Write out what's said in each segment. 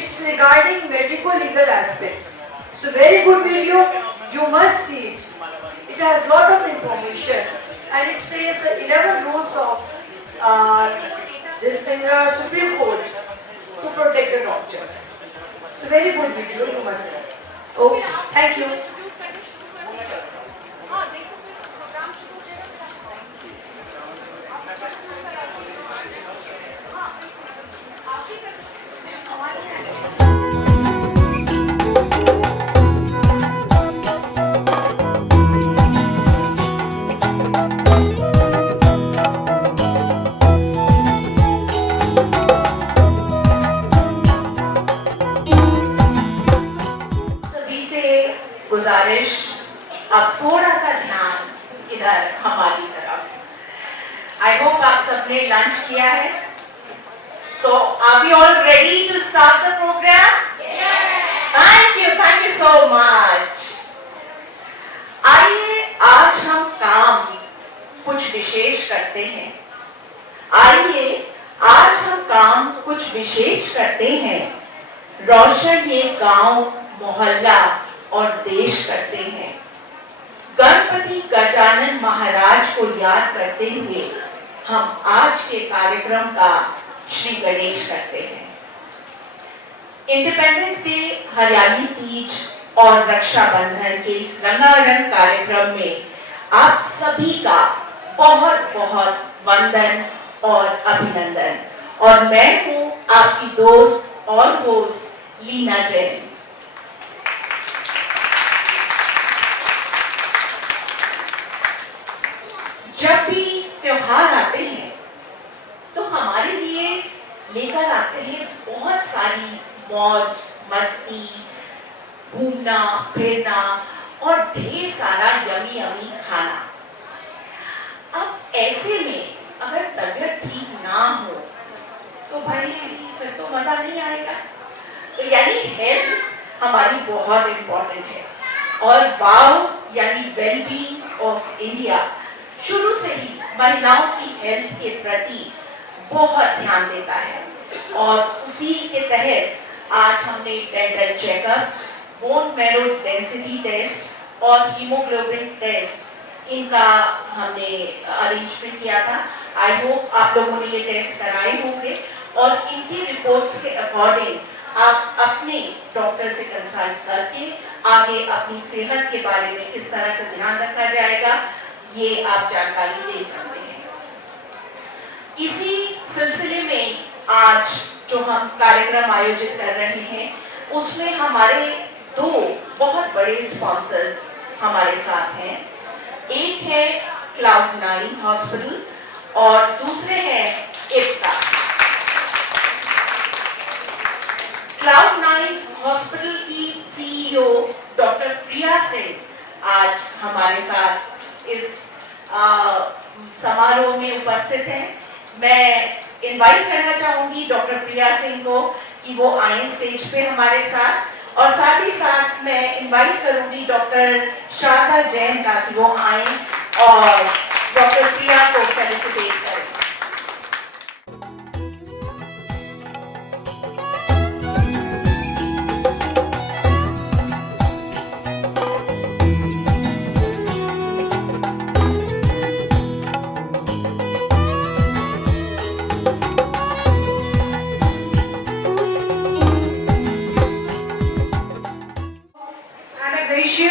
It's regarding medico-legal aspects. So very good video, you must see it. It has lot of information and it says the 11 rules of this thing, Supreme Court to protect the doctors. It's a very good video, you must see. Okay, thank you. सभी से गुजारिश, अब थोड़ा सा ध्यान इधर हमारी तरफ। आई होप आप सबने लंच किया है। So are we all ready to start the programme? Thank you so much. आइए आज हम काम कुछ विशेष करते हैं। रोशन ये गांव, मोहल्ला और देश करते हैं। गणपति गजानन महाराज को याद करते हुए हम आज के कार्यक्रम का श्री गणेश करते हैं। इंडिपेंडेंस डे, हरियाली तीज और रक्षाबंधन के इस रंगारंग कार्यक्रम में आप सभी का बहुत बहुत वंदन और अभिनंदन। और मैं हूँ आपकी दोस्त और होस्ट लीना जैन। जब भी त्योहार आते हैं तो हमारे लिए लेकर आते हैं बहुत सारी मौज मस्ती, घूमना फिरना और ढेर सारा यमी यमी खाना। अब ऐसे में अगर तबीयत ठीक ना हो तो भाई फिर तो मजा नहीं आएगा। तो यानी हेल्थ हमारी बहुत इम्पोर्टेंट है और वाव यानी वेलबींग ऑफ इंडिया शुरू से ही महिलाओं की हेल्थ के प्रति बहुत ध्यान देता है। और उसी के तहत आज हमने dental checkup, bone marrow density test और हीमोग्लोबिन टेस्ट इनका हमने अरेंजमेंट किया था। आई होप आप लोगों ने ये टेस्ट कराए होंगे और इनकी रिपोर्ट्स के अकॉर्डिंग आप अपने डॉक्टर से कंसल्ट करके आगे अपनी सेहत के बारे में किस तरह से ध्यान रखा जाएगा ये आप जानकारी ले सकते हैं। इसी सिलसिले में आज जो हम कार्यक्रम आयोजित कर रहे हैं उसमें हमारे दो बहुत बड़े स्पॉन्सर्स हमारे साथ हैं। एक है क्लाउड9 हॉस्पिटल और दूसरे हैं इफ्ता। क्लाउड9 हॉस्पिटल की सीईओ डॉक्टर प्रिया सिंह आज हमारे साथ इस समारोह में उपस्थित हैं। मैं इनवाइट करना चाहूंगी डॉक्टर प्रिया सिंह को कि वो आए स्टेज पे हमारे साथ और साथ ही साथ मैं इनवाइट करूंगी डॉक्टर शारदा जैन का कि वो आए और डॉक्टर प्रिया को फेलिसिटेट करें।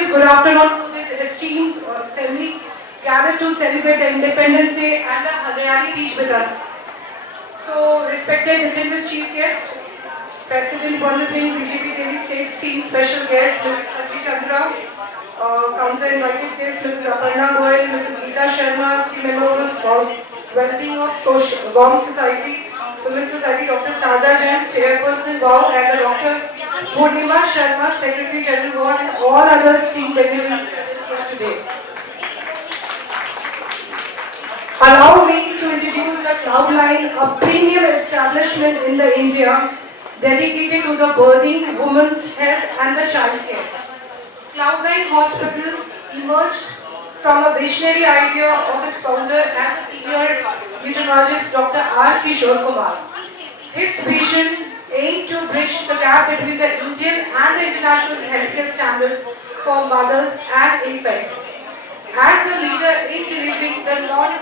Good afternoon to this esteemed assembly gathered to celebrate the Independence Day and the Hariali Beach with us. So, respected distinguished chief guests, President Bonus Wing BJP Delhi State Team Special Guest Mrs. Sachi Chandra, Council Invited Guest Mrs. Aparna Goyal, Mrs. Geeta Sharma, Team Members of Wellbeing of GOM Society, Women's Society, Dr. Sarda Jain, Chairperson GOM, and the Dr. Purnima Sharma, Secretary General GOM, and all other esteemed dignitaries present here today. Allow me to introduce the Cloud9, a premium establishment in the India dedicated to the birthing, women's health and the child care. Cloud9 Hospital emerged from a visionary idea of its founder and senior eugenologist Dr. R. Kishore Kumar. His vision aim to bridge the gap between the Indian and the international healthcare standards for mothers and infants. As a leader in delivering the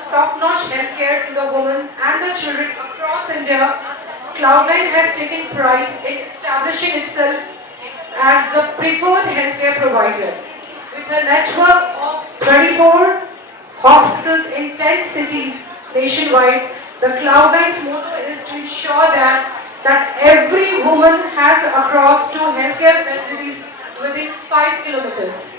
top-notch healthcare to the women and the children across India, Cloudline has taken pride in establishing itself as the preferred healthcare provider. With a network of 24 hospitals in 10 cities nationwide, the Cloudline's motto is to ensure that every woman has access to healthcare facilities within 5 kilometers.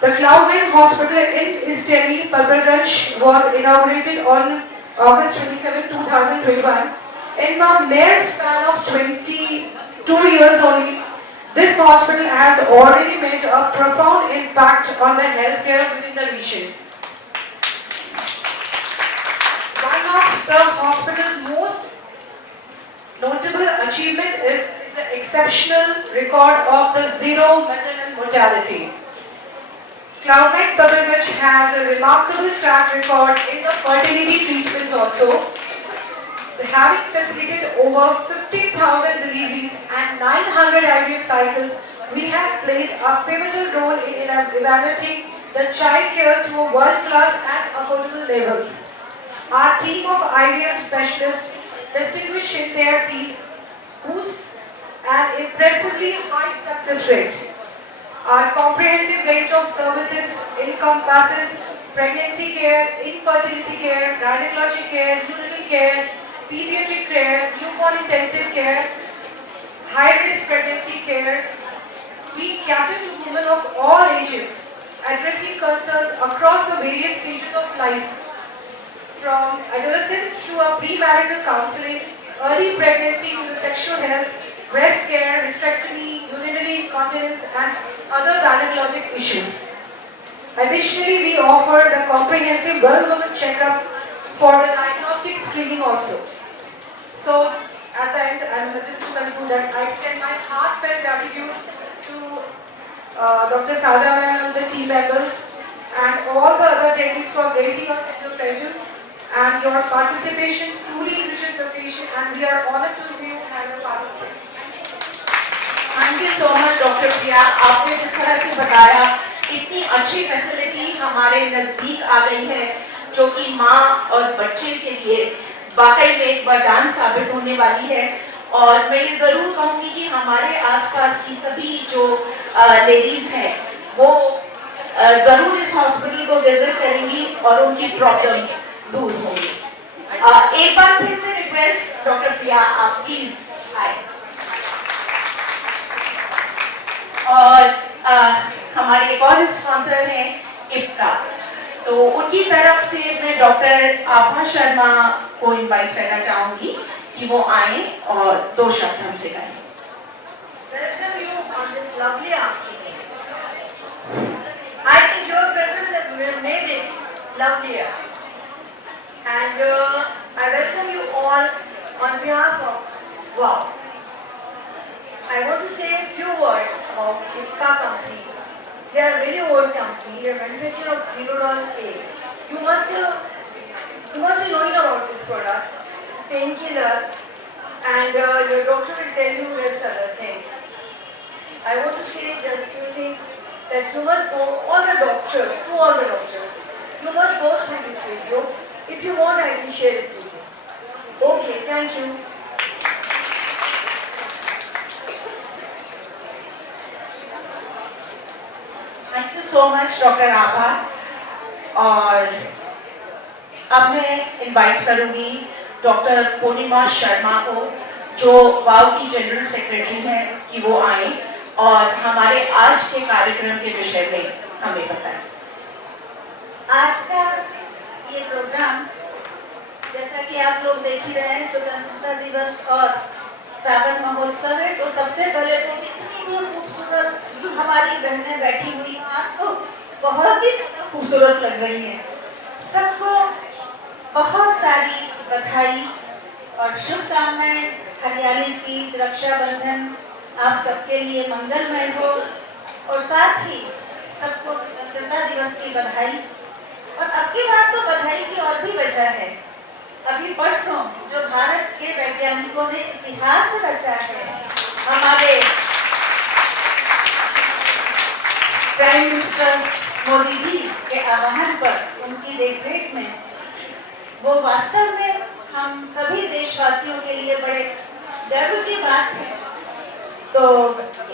The Cloudline Hospital in Isteri, Palparganj was inaugurated on August 27, 2021. In a mere span of 22 years only, this hospital has already made a profound impact on the healthcare within the region. One of the hospital's most notable achievement is the exceptional record of the zero maternal mortality. Cloudline Palparganj has a remarkable track record in the fertility treatments also, having facilitated over 50,000 deliveries and 900 IVF cycles. We have played a pivotal role in evaluating the child care to a world-class and affordable levels. Our team of IVF specialists, distinguished in their field, boost an impressively high success rate. Our comprehensive range of services encompasses pregnancy care, infertility care, gynecologic care, neonatal care, pediatric care, newborn intensive care, high-risk pregnancy care. We cater to women of all ages, addressing concerns across the various stages of life, from adolescence to a premarital counseling, early pregnancy to the sexual health, breast care, hysterectomy, urinary incontinence, and other gynecologic issues. Additionally, we offer the comprehensive well-woman checkup for the diagnostic screening also. So, at the end, and just to conclude that, I extend my heartfelt gratitude to Dr. Sada and the team members and all the other attendees for gracing us with your presence, and your participation truly enriches the occasion, and we are honored to be have a part of it. Thank you so much doctor Priya, आपने जिस तरह से बताया इतनी अच्छी facility हमारे नज़दीक आ गई है जो कि माँ और बच्चे के लिए वाकई में एक वरदान साबित होने वाली है। और मैं ये ज़रूर कहूँगी कि हमारे आसपास की सभी जो लेडीज़ हैं वो ज़रूर इस हॉस्पिटल को विजिट करेंगी और उनकी प्रॉब्लम्स दूर होंगी। एक बार फिर से रिक्वेस्ट डॉक्टर प्रिया, आप प्लीज़ आए। और हमारे एक और स्पॉन्सर हैं इप्का, तो उनकी तरफ से मैं डॉक्टर आभा शर्मा को इनवाइट करना चाहूँगी कि वो आए और 2 शब्द हमसे कहें। Welcome you on this lovely afternoon. I think your presence has made it lovelier. And I welcome you all on behalf of WOW. I want to say a few words about Ipca company. They are a very old company. They are manufacturer of $0 egg. You must be knowing about this product. It's painkiller, and your doctor will tell you rest other things. I want to say just few things that you must go all the doctors. You must go through this video. If you want, I can share it with you. Okay, thank you. Thank you so much doctor Abha. और अब मैं invite करूंगी doctor Purnima Sharma को, जो वाव की general secretary हैं, कि वो आए और हमारे आज के कार्यक्रम के विषय में हमें बताएं। आज का ये प्रोग्राम, जैसा कि आप लोग देख ही रहे हैं, स्वतंत्रता दिवस और सागर महोत्सव है। तो सबसे पहले तो जितनी भी खूबसूरत हमारी बहनें बैठी हुई हैं, आज तो बहुत ही खूबसूरत लग रही हैं। सबको बहुत सारी बधाई और शुभकामनाएं। हरियाली तीज, रक्षाबंधन आप सबके लिए मंगलमय हो, और साथ ही सबको स्वतंत्रता दिवस की बधाई। और अब की बात तो बधाई की और भी वजह है अभी परसों जो भारत के वैज्ञानिकों ने इतिहास रचा है, हमारे प्राइम मिनिस्टर मोदी जी के आह्वान पर, उनकी देखरेख में, वो वास्तव में हम सभी देशवासियों के लिए बड़े गर्व की बात है। तो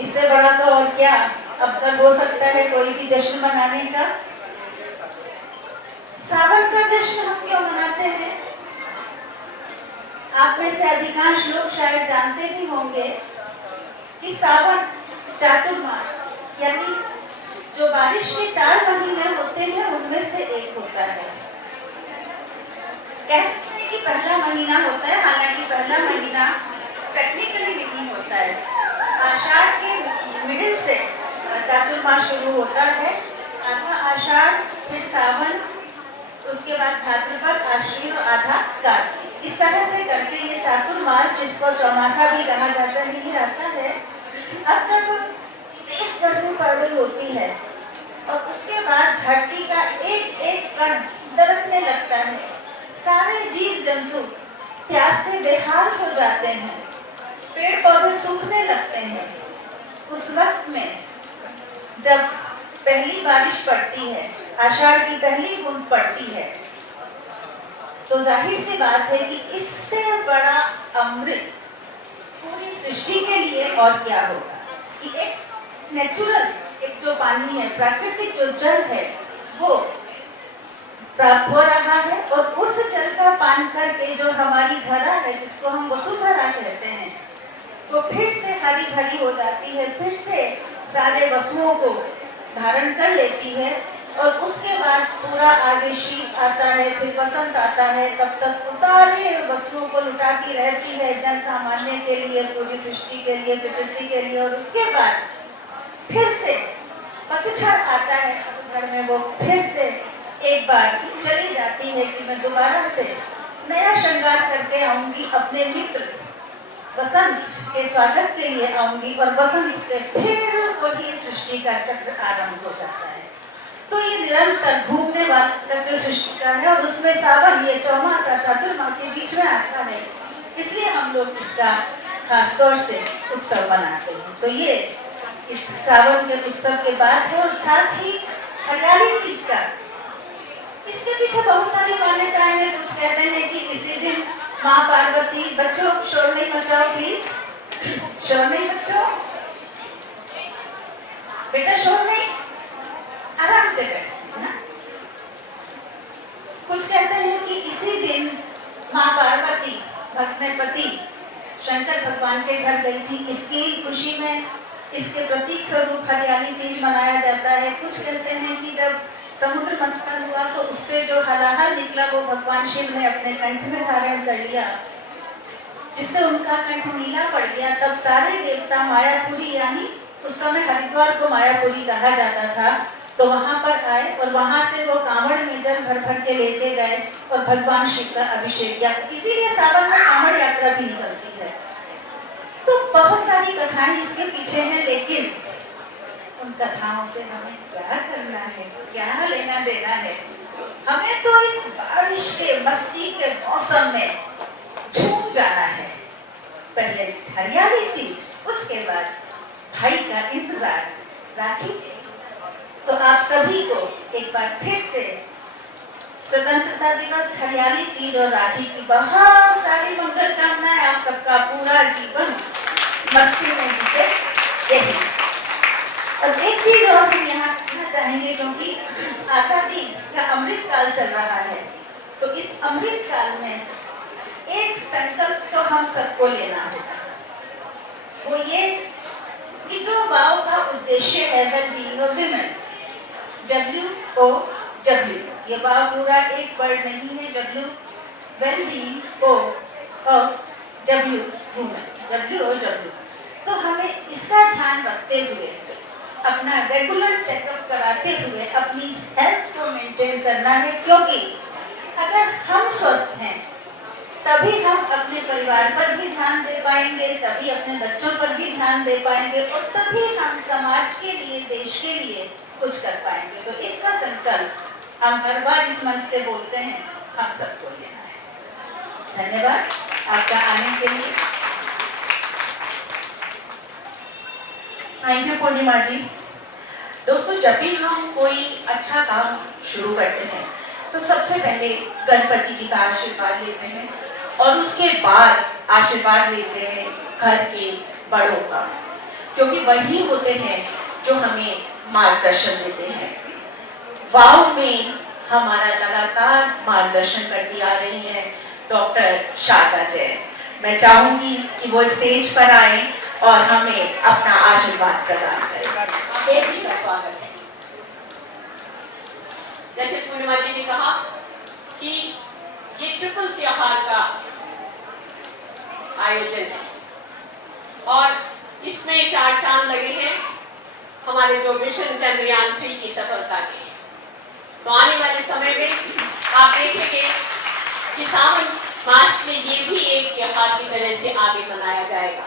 इससे बड़ा तो और क्या अवसर हो सकता है कोई भी जश्न मनाने का। सावन का जश्न हम क्यों मनाते हैं? आप में से अधिकांश लोग शायद जानते भी होंगे कि सावन चातुर्मास यानी जो बारिश के 4 महीने होते हैं उनमें से एक होता है। कह सकते हैं कि पहला महीना होता है, हालांकि पहला महीना टेक्निकली नहीं होता है। आषाढ़ के मिडिल से चातुर्मास शुरू होता है, आधा आषाढ़, फिर सावन, उसके बाद भाद्रपद, आश्विन और आधा कार्तिक। इस तरह से करके ये चातुर्मास, जिसको चौमासा भी कहा जाता है, ये रहता है। अब जब इस गर्मी पड़ रही होती है और उसके बाद धरती का एक एक कण दरकने लगता है, सारे जीव जंतु प्यास से बेहाल हो जाते हैं, पेड़ पौधे सूखने लगते हैं। उस वक्त में जब पहली बारिश पड़ती है, आषाढ़ की पहली बूंद पड़ती है, तो जाहिर सी बात है कि इससे बड़ा अमृत पूरी सृष्टि के लिए और क्या होगा कि एक नेचुरल, एक जो पानी है, प्राकृतिक जो जल है, वो प्राप्त हो रहा है। और उस जल का पान करके जो हमारी धरा है, जिसको हम वसुधरा कहते हैं, वो फिर से हरी भरी हो जाती है, फिर से सारे वसुओं को धारण कर लेती है। और उसके बाद पूरा आगे शीत आता है, फिर वसंत आता है, तब तक वो सारे वसुओं को लुटाती रहती है, जन सामान्य के लिए, पूरी सृष्टि के लिए, प्रकृति के लिए। और उसके बाद फिर से पतझड़ आता है, पतझड़ में वो फिर से एक बार चली जाती है कि मैं दोबारा से नया श्रृंगार करके आऊंगी, अपने मित्र वसंत के स्वागत के लिए आऊंगी, और वसंत से फिर वही सृष्टि का चक्र आरंभ हो जाता है। तो ये निरंतर घूमने वाला चक्र सृष्टि का है, और उसमें सावन, ये चौमासा, चातुर्मासी बीच में आता है, इसलिए हम लोग इसका खासतौर से उत्सव मनाते हैं। तो ये इस सावन के उत्सव के बाद है, और साथ ही हरियाली तीज का, इसके पीछे बहुत सारी मान्यताएं हैं। कुछ कहते हैं कि इसी दिन माँ पार्वती, बच्चों शोर नहीं मचाओ प्लीज, शोर नहीं बच्चों, बेटा शोर नहीं, आराम से बैठो ना। कुछ कहते हैं कि इसी दिन माँ पार्वती अपने पति शंकर भगवान के घर गई थी, इसकी खुशी में इसके प्रतीक स्वरूप हरियाली तीज मनाया जाता है। कुछ कहते हैं कि जब समुद्र मंथन हुआ तो उससे जो हलाहल निकला वो भगवान शिव ने अपने कंठ में धारण कर लिया, जिससे उनका कंठ नीला पड़ गया। तब सारे देवता मायापुरी, यानी उस समय हरिद्वार को मायापुरी कहा जाता था, तो वहां पर आए और वहां से वो कांवड़ में जल भर भर के लेते गए और भगवान शिव का अभिषेक किया। इसीलिए सावन में कांवड़ यात्रा भी निकलती है। तो बहुत सारी कथाएं इसके पीछे हैं, लेकिन उन कथाओं से हमें क्या करना है, क्या लेना देना है? हमें तो इस बारिश के, मस्ती के मौसम में झूम जाना है। पहले हरियाली तीज, उसके बाद भाई का इंतजार, राखी। तो आप सभी को एक बार फिर से स्वतंत्रता दिवस, हरियाली तीज और राखी की बहुत सारी मंगल कामनाएं। आप सबका पूरा जीवन मस्ती में बीते, यही। और एक चीज और हम यहाँ कहना चाहेंगे, क्योंकि आजादी का अमृत काल चल रहा है, तो इस अमृत काल में एक संकल्प तो हम सबको लेना होगा, वो ये कि जो वाव का उद्देश्य है वेलबीइंग ऑफ विमेन, WOW, ये वाव पूरा एक वर्ड नहीं है, W वेलबीइंग और W WOW। तो हमें इसका ध्यान रखते हुए, अपना रेगुलर चेकअप कराते हुए अपनी हेल्थ को मेंटेन करना है, क्योंकि अगर हम स्वस्थ हैं तभी हम अपने परिवार पर भी ध्यान दे पाएंगे, तभी अपने बच्चों पर भी ध्यान दे पाएंगे, और तभी हम समाज के लिए, देश के लिए कुछ कर पाएंगे। तो इसका संकल्प हम हर बार इस मंच से बोलते हैं, हम सबको लेना है। धन्यवाद आपका आने के लिए। थैंक यू पूर्णिमा जी। दोस्तों, जब भी हम कोई अच्छा काम शुरू करते हैं तो सबसे पहले गणपति जी का आशीर्वाद लेते हैं और उसके बाद आशीर्वाद लेते हैं घर के बड़ों का, क्योंकि वही होते हैं जो हमें मार्गदर्शन देते हैं। वाव में हमारा लगातार मार्गदर्शन करती आ रही है डॉक्टर शारदा जैन। मैं चाहूंगी कि वो स्टेज पर आए और हमें अपना आशीर्वाद प्रदान करें। एक भी का स्वागत है। जैसे पूर्णिमा जी ने कहा कि ये ट्रिपल त्योहार का आयोजन है और इसमें 4 चांद लगे हैं हमारे जो मिशन चंद्रयान 3 की सफलता के। तो आने वाले समय में आप देखेंगे कि सावन मास में ये भी एक त्योहार की तरह से आगे मनाया जाएगा।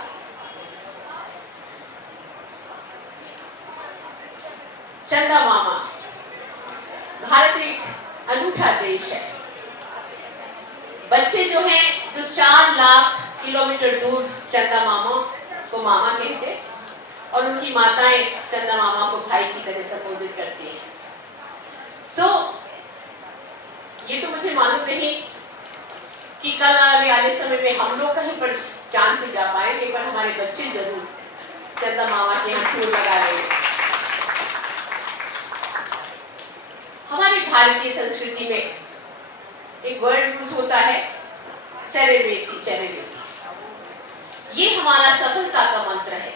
चंदा मामा, भारत एक अनूठा देश है। बच्चे जो हैं जो 4 लाख किलोमीटर दूर चंदा मामा को मामा कहते और उनकी माताएं चंदा मामा को भाई की तरह संबोधित करती हैं। ये तो मुझे मालूम नहीं कि कल आने वाले समय में हम लोग कहीं पर चांद पे जा पाएंगे, पर हमारे बच्चे जरूर चंदा मामा के यहाँ टूर लगा रहे हैं। हमारी भारतीय संस्कृति में एक वर्ड यूज होता है चरे बेटी चरे बेटी। ये हमारा सफलता का मंत्र है।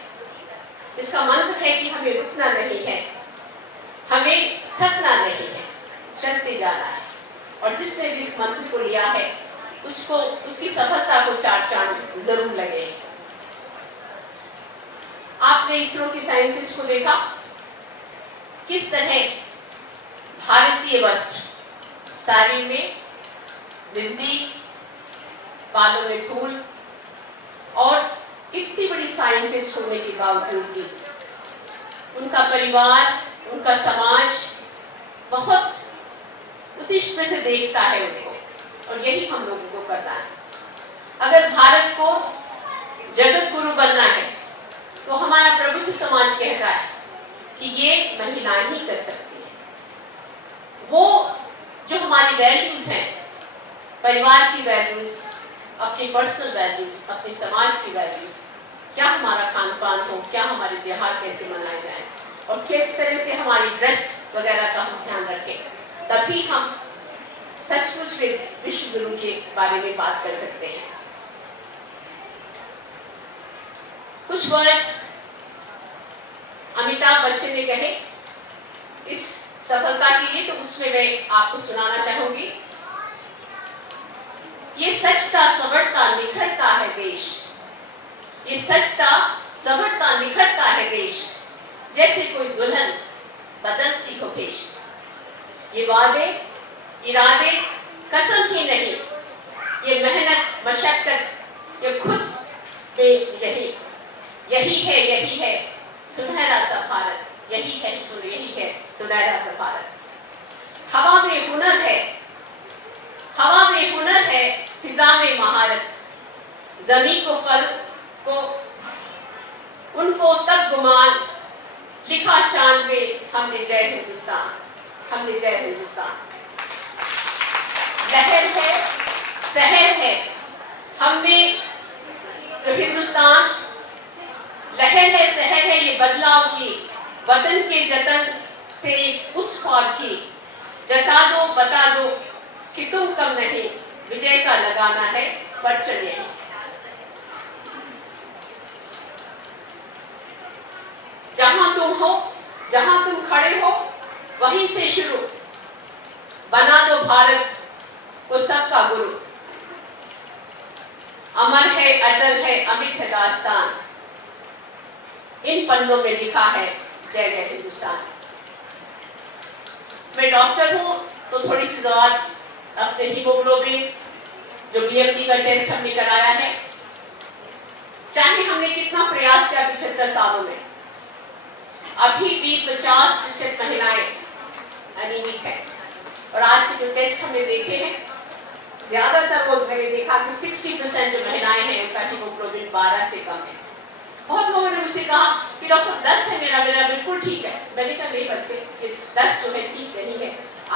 इसका मंत्र है कि हमें रुकना नहीं है, हमें थकना नहीं है, चलते जाना है। और जिसने भी इस मंत्र को लिया है उसको उसकी सफलता को 4 चांद जरूर लगे। आपने इसरो के साइंटिस्ट को देखा किस तरह भारतीय वस्त्र, साड़ी में बिंदी, बालों में फूल, और इतनी बड़ी साइंटिस्ट होने के बावजूद भी उनका परिवार, उनका समाज बहुत उत्कृष्ट देखता है उनको, और यही हम लोगों को करना है। अगर भारत को जगत गुरु बनना है तो हमारा प्रबुद्ध समाज कहता है कि ये महिलाएं ही कर सकती हैं। वो जो हमारी वैल्यूज हैं, परिवार की वैल्यूज, अपनी पर्सनल वैल्यूज, अपने समाज की वैल्यूज, क्या हमारा खान पान हो, क्या हमारे त्योहार कैसे मनाए जाएं और किस तरह से हमारी ड्रेस वगैरह का हम ध्यान रखें, तभी हम सचमुच में विश्व गुरु के बारे में बात कर सकते हैं। कुछ वर्ड्स अमिताभ बच्चन ने कहे इस सफलता के लिए, तो उसमें मैं आपको सुनाना चाहूंगी। ये सचता सवरता निखरता है देश, ये सचता सवरता निखरता है देश, जैसे कोई दुल्हन बदलती हो भेष। ये वादे इरादे कसम ही नहीं, ये मेहनत मशक्कत ये खुद पे रही। यही है सुनहरा सा भारत, यही है सुनहरा सा भारत। हवा में हुनर है, हवा में हुनर है, फिजा में महारत। जमी को फल को उनको तब गुमान, लिखा चांद में हमने जय हिंदुस्तान, हमने जय हिंदुस्तान। लहर है शहर है, हमने तो हिंदुस्तान लहर है शहर है, ये बदलाव की वतन के जतन से उस पार की। जता दो बता दो कि तुम कम नहीं, विजय का लगाना है परचम यही। जहां तुम हो, जहां तुम खड़े हो, वहीं से शुरू, बना दो भारत को सबका गुरु। अमर है अटल है अमिट है दास्तान, इन पन्नों में लिखा है जय जय हिंदुस्तान। मैं डॉक्टर हूं तो थोड़ी सी सवाल अपने हीमोग्लोबिन जो बीएमटी का टेस्ट हमने कराया है, चाहे हमने कितना प्रयास किया 75 सालों में, अभी भी 50% महिलाएं अनीमिक है। और आज के जो टेस्ट हमने देखे हैं, ज्यादातर वो मैंने देखा कि 60% जो महिलाएं हैं उनका हीमोग्लोबिन 12 से कम है। बहुत लोगों ने मुझसे कहा कि डॉक्टर साहब 10 है मेरा बिल्कुल ठीक है। मैंने कहा नहीं बच्चे, ये 10 जो है ठीक नहीं है,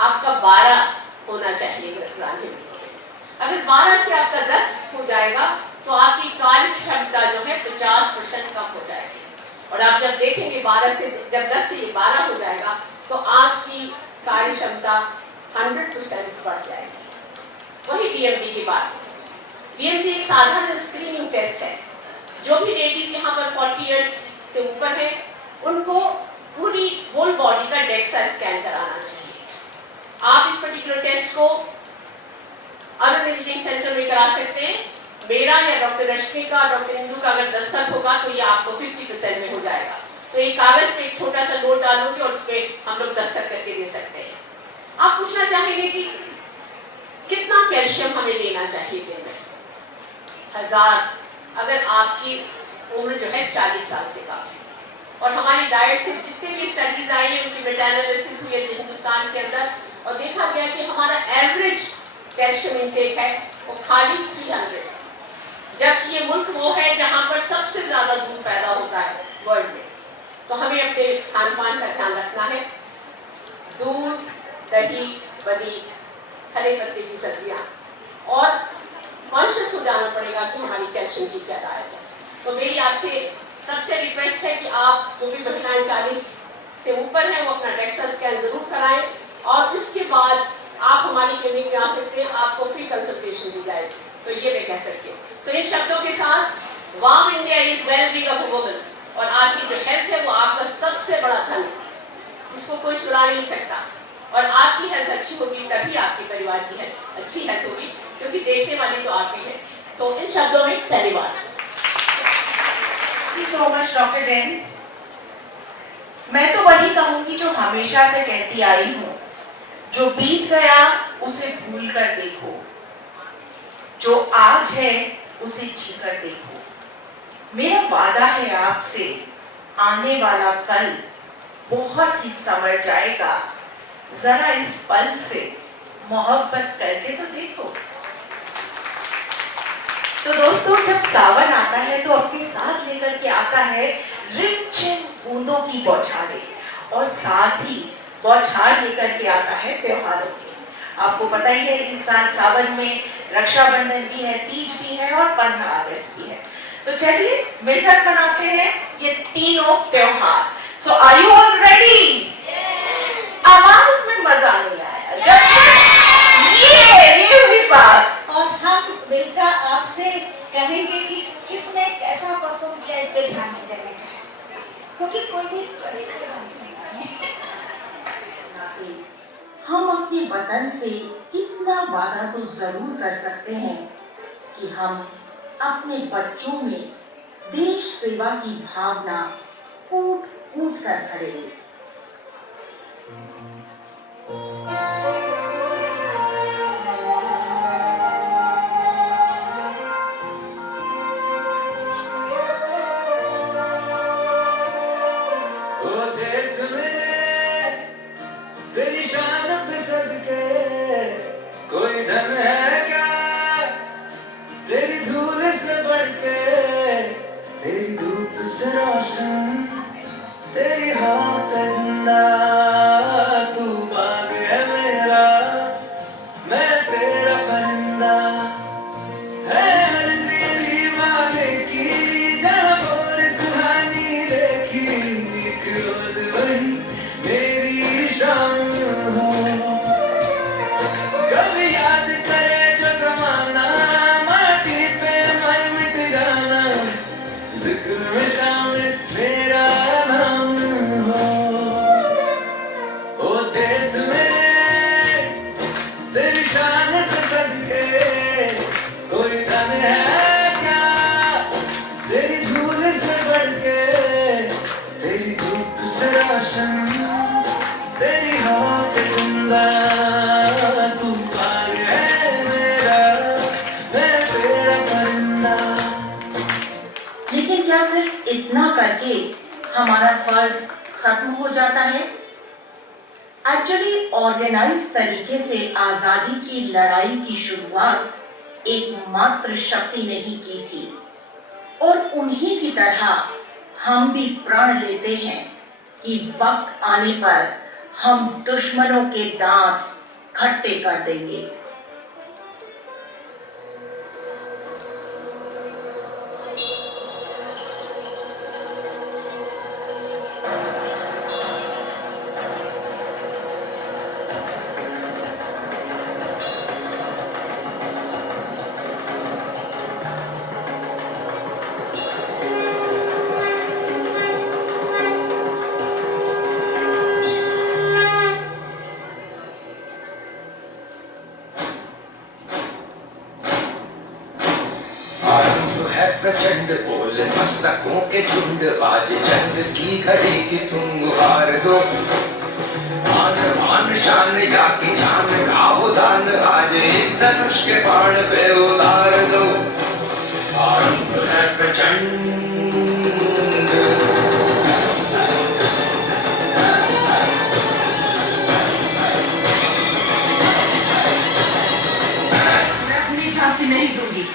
आपका 12 होना चाहिए रक्तदान हीमोग्लोबिन। अगर 12 से आपका 10 हो जाएगा तो आपकी कार्य क्षमता जो है 50% कम हो जाएगी। और आप जब देखेंगे 12 से, जब 10 से ये 12 हो जाएगा तो आपकी कार्य क्षमता 100% बढ़ जाएगी। वही बीएमडी की बात है। बीएमडी एक साधारण स्क्रीनिंग टेस्ट है। जो भी लेडीज यहाँ पर 40 इयर्स से ऊपर है उनको पूरी होल बॉडी का डेक्सा स्कैन कराना चाहिए। आप इस पर्टिकुलर टेस्ट को अरुण इमेजिंग सेंटर में करा सकते हैं। मेरा या डॉक्टर रश्मि का, डॉक्टर इंदु का अगर दस्तखत होगा तो ये आपको 50% में हो जाएगा। तो एक कागज में एक छोटा सा नोट डालूंगी और उसमें हम लोग दस्तखत करके दे सकते हैं। आप पूछना चाहेंगे कि कितना कैल्शियम हमें लेना चाहिए दिन में? 1000, अगर आपकी उम्र जो है 40 साल से कम है। और हमारी डाइट से जितने भी स्टडीज आई हैं उनकी मेटा एनालिसिस हुई है हिंदुस्तान के अंदर और देखा गया कि हमारा एवरेज कैल्शियम इनटेक है वो खाली 300 है। जबकि ये मुल्क वो है जहाँ पर सबसे ज्यादा दूध पैदा होता है वर्ल्ड में। तो हमें अपने खान पान का ध्यान रखना है। दूध, दही, पनीर, हरे पत्ते की सब्जियां और कॉन्शियस हो जाना पड़ेगा कि हमारी कैल्शियम की क्या डाइट है। तो मेरी आपसे सबसे रिक्वेस्ट है कि आप जो भी महिलाएं 40 से ऊपर हैं वो अपना डेक्सा स्कैन जरूर कराएं और उसके बाद आप हमारी क्लिनिक में आ सकते हैं, आपको फ्री कंसल्टेशन दी जाएगी। तो ये मैं कह सकती हूँ। तो इन शब्दों के साथ warm India is well being of a woman, और आपकी जो हेल्थ है वो आपका सबसे बड़ा धन है, इसको कोई चुरा नहीं सकता। और आपकी हेल्थ अच्छी होगी तभी आपके परिवार की हेल्थ अच्छी हेल्थ होगी, क्योंकि देखने वाली तो आप ही है। तो इन शब्दों में धन्यवाद। Thank you so much, doctor Jain. मैं तो वही कहूंगी जो हमेशा से कहती आई हूँ, जो बीत गया उसे भूल कर देखो, जो आज है उसे जीकर देखो। मेरा वादा है आपसे, आने वाला कल बहुत ही संवर जाएगा। जरा इस पल से मोहब्बत करके तो देखो। तो दोस्तों, जब सावन आता है तो अपने साथ लेकर के आता है रिमझिम बूंदों की बौछारें और साथ ही बौछार लेकर के आता है त्योहारों की। आपको पता ही है इस साल सावन में रक्षाबंधन भी है, तीज भी है और 15 अगस्त भी है। तो चलिए मिलकर मनाते हैं ये तीनों त्योहार। सो आर यू ऑल रेडी? आवाज में मजा नहीं आया जब ये हुई बात। और हम मिलकर आपसे कहेंगे कि किसने कैसा परफॉर्म किया, इस पे ध्यान नहीं देने का है, क्योंकि कोई भी हम अपने वतन से इतना वादा तो जरूर कर सकते हैं कि हम अपने बच्चों में देश सेवा की भावना कूट कूट कर भरेंगे। लेकिन क्या सिर्फ इतना करके हमारा फर्ज खत्म हो जाता है? एक्चुअली ऑर्गेनाइज तरीके से आजादी की लड़ाई की शुरुआत एकमात्र शक्ति ने ही की थी और उन्हीं की तरह हम भी प्रण लेते हैं कि वक्त आने पर हम दुश्मनों के दांत खट्टे कर देंगे। प्रचंड बोल मस्तकों के झुंड आज जंग की घड़ी की तुम गुहार दो। मान मान शान या की जान का उदान आज एक धनुष के बाण पे उतार दो। आरंभ है प्रचंड। मैं अपनी झांसी नहीं दूंगी।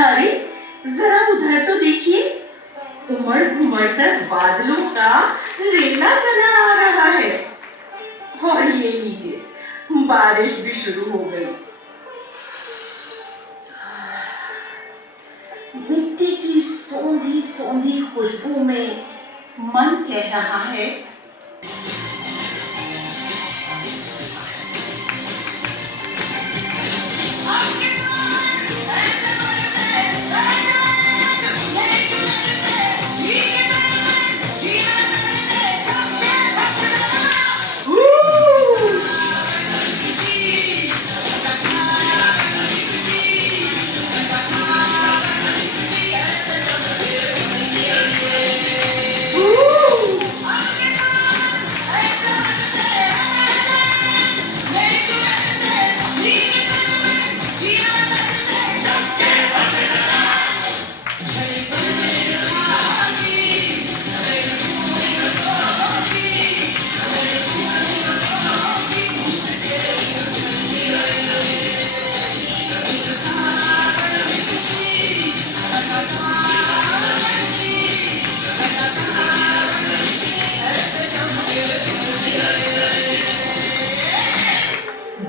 अरे जरा उधर तो देखिए, उमड़ घुमड़ कर बादलों का रेला चला आ रहा है और ये लीजिए बारिश भी शुरू हो गई। मिट्टी की सौंधी सौंधी खुशबू में मन कह रहा है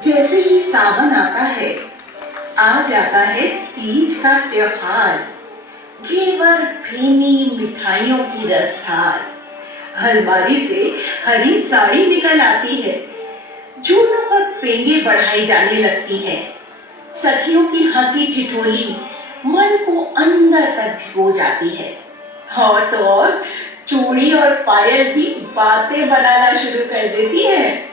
जैसे ही सावन आता है आ जाता है तीज का त्योहार। घेवर फेनी मिठाइयों की रसधार, अलमारी से हरी साड़ी निकल आती है, जूनों पर पेंगे बढ़ाई जाने लगती है। सखियों की हंसी ठिठोली मन को अंदर तक भिगो जाती है और तो और चूड़ी और पायल भी बातें बनाना शुरू कर देती है।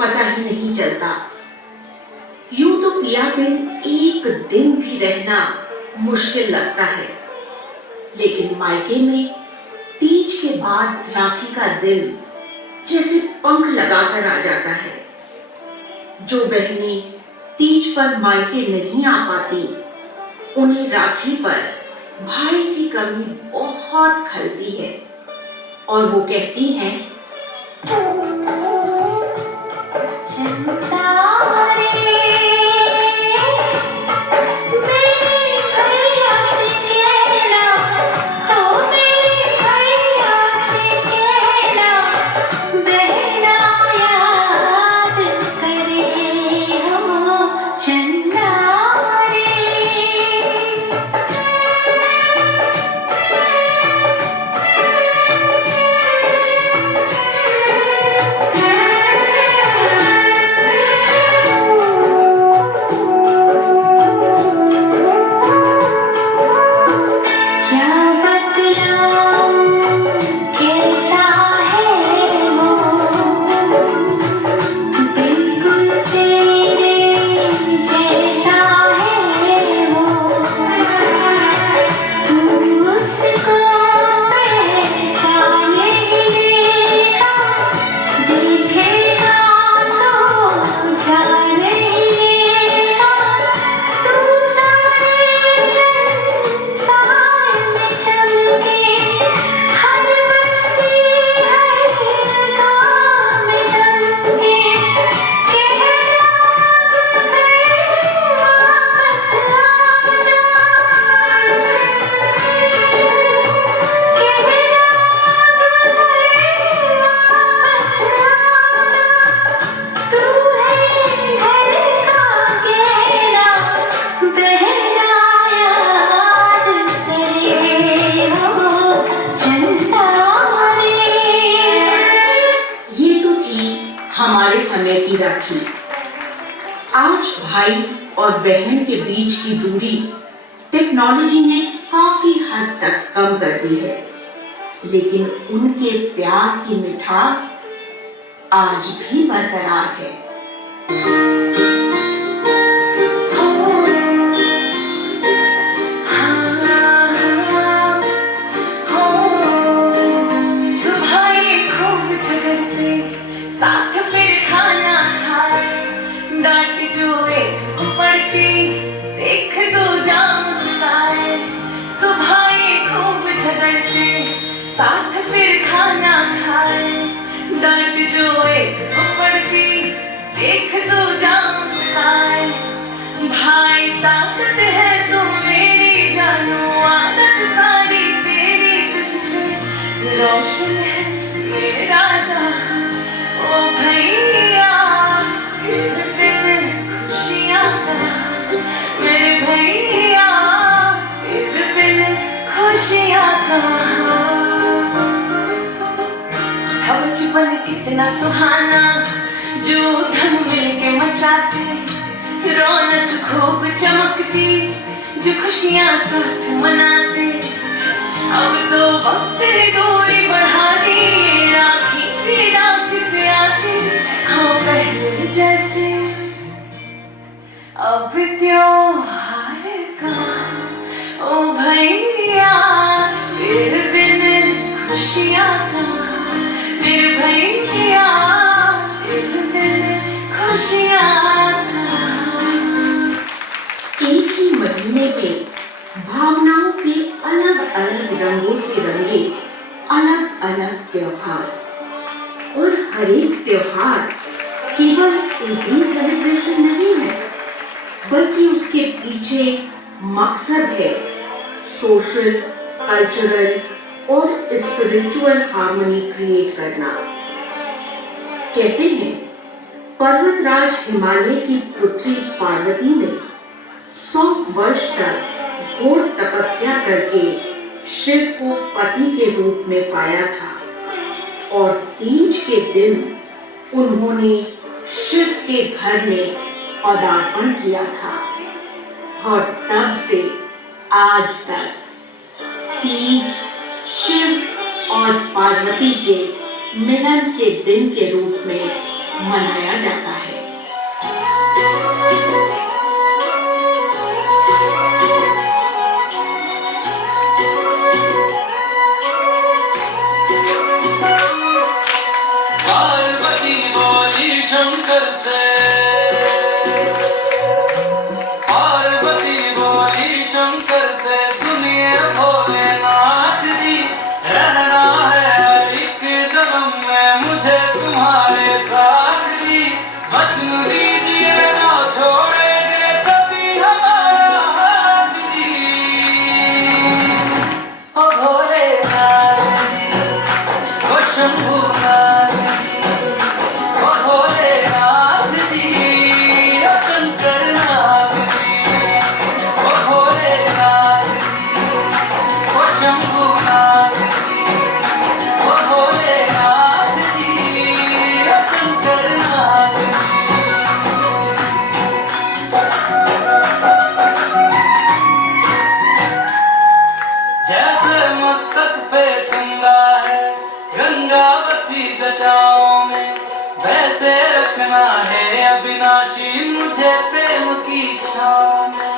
पता ही नहीं चलता। यूं तो पिया बिन एक दिन भी रहना मुश्किल लगता है, लेकिन मायके में तीज के बाद राखी का दिन जैसे पंख लगाकर आ जाता है। जो बहनें तीज पर मायके नहीं आ पाती, उन्हें राखी पर भाई की कमी बहुत खलती है और वो कहती हैं, हमारे समय की राखी। आज भाई और बहन के बीच की दूरी टेक्नोलॉजी ने काफी हद तक कम कर दी है, लेकिन उनके प्यार की मिठास आज भी बरकरार है। साथ फिर खाना खाए, डांट जो एक को पड़ती, देख दो जा मुस्काए। सुबह ये खूब झगड़ते, साथ फिर खाना खाए, डांट जो एक को पड़ती, देख दो जा मुस्काए। भाई ताकत है तो मेरी जानू, आदत सारी तेरी तुझसे, रोशन है मेरा जहां। ओ भैया तेरे बिन खुशियां का, मेरे भैया तेरे बिन खुशियां का। था बचपन कितना सुहाना, जो धन मिलके मचाते, रौनक खूब चमकती, जो खुशियां साथ मनाते। अब तो वक्त ने दूरी बढ़ा दी, राखी की डाक से आती, हाँ पहले जैसे अब त्योहार का। ओ भैया तेरे बिन खुशियां का, मेरे भैया तेरे बिन खुशियां का। एक ही महीने में भावनाओं के अलग अलग रंगों से रंगे अलग अलग त्योहार, और हर एक त्योहार केवल एक ही सेलिब्रेशन नहीं है, बल्कि उसके पीछे मकसद है सोशल, कल्चरल और स्पिरिचुअल हार्मनी क्रिएट करना। कहते हैं पर्वतराज हिमालय की पुत्री पार्वती ने 100 वर्ष तक घोर तपस्या करके शिव को पति के रूप में पाया था, और तीज के दिन उन्होंने शिव के घर में पदार्पण किया था, और तब से आज तक तीज शिव और पार्वती के मिलन के दिन के रूप में मनाया जाता है। पार्वती बोली शंकर से, पार्वती बोली शंकर से, सुनिए भोलेनाथ जी, रहना है एक जन्म में मुझे तुम्हारे साथ जी, वचन दीजिए ना छोड़ेंगे कभी हमारा हाथ जी। ओ भोलेनाथ जी, ओ शंभुनाथ जी, ओ भोलेनाथ जी, ओ शंकरनाथ जी, ओ भोलेनाथ जी, ओ शंभुनाथ जी, ओ भोलेनाथ जी, ओ शंकरनाथ जी। जैसे मस्तक पे चंगा है गंगा बसी जटाओं में, वैसे रखना है अविनाशी मुझे प्रेम की छाँव में।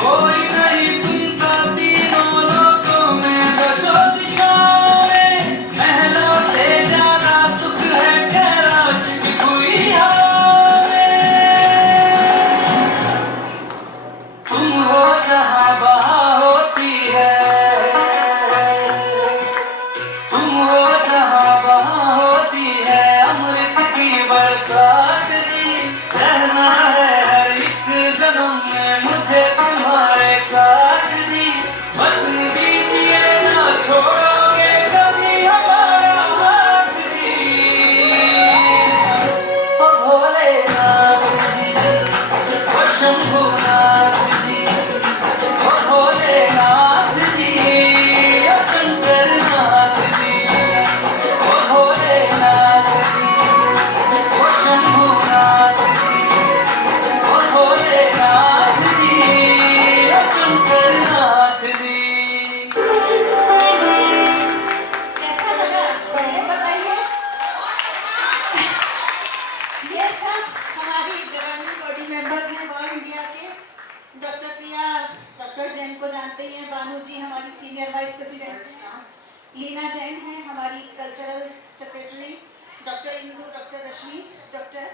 कोई नहीं तुम सा तीनों लोकों में, दशों दिशाओं में, महलों से ज्यादा सुख है कैलाश की खुली हवा में। तुम हो जहाँ बहा होती है, तुम हो जहाँ बहा होती है अमृत की बरसात जी, रहना है हर एक जन्म में मुझे तुम्हारे साथ जी, वचन दीजिए ना छोड़ोगे कभी हमारा हाथ जी। ओ भोलेनाथ जी, ओ शंभुनाथ जी, ओ भोलेनाथ जी, ओ शंकरनाथ जी, ओ भोलेनाथ जी, ओ शंभुनाथ जी, ओ भोलेनाथ जी, ओ शंकरनाथ जी। कैसा लगा ये बताइए। ये सब हमारी गवर्निंग बॉडी मेंबर हैं ऑल इंडिया के। डॉक्टर प्रिया डॉक्टर जैन को जानते ही हैं, बानू जी हमारी सीनियर वाइस प्रेसिडेंट हैं, लीना जैन हैं हमारी cultural secretary, doctor Indu, doctor Rashmi, doctor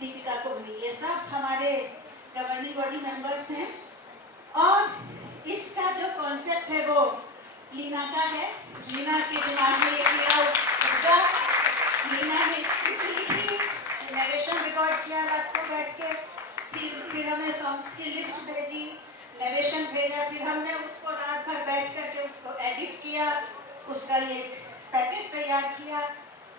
Deepika Kohli, ये सब हमारे गवर्निंग बॉडी मेंबर्स हैं। और इसका जो कॉन्सेप्ट है वो लीना का है, लीना के दिमाग में ये कीड़ा उठा, लीना ने स्क्रिप्ट लिखी, नरेशन रिकॉर्ड किया रात को बैठ के, फिर हमें सॉन्ग्स की लिस्ट भेजी, नरेशन भेजा, फिर हमने उसको रात भर बैठ करके उसको एडिट किया, उसका ये पैकेज तैयार किया,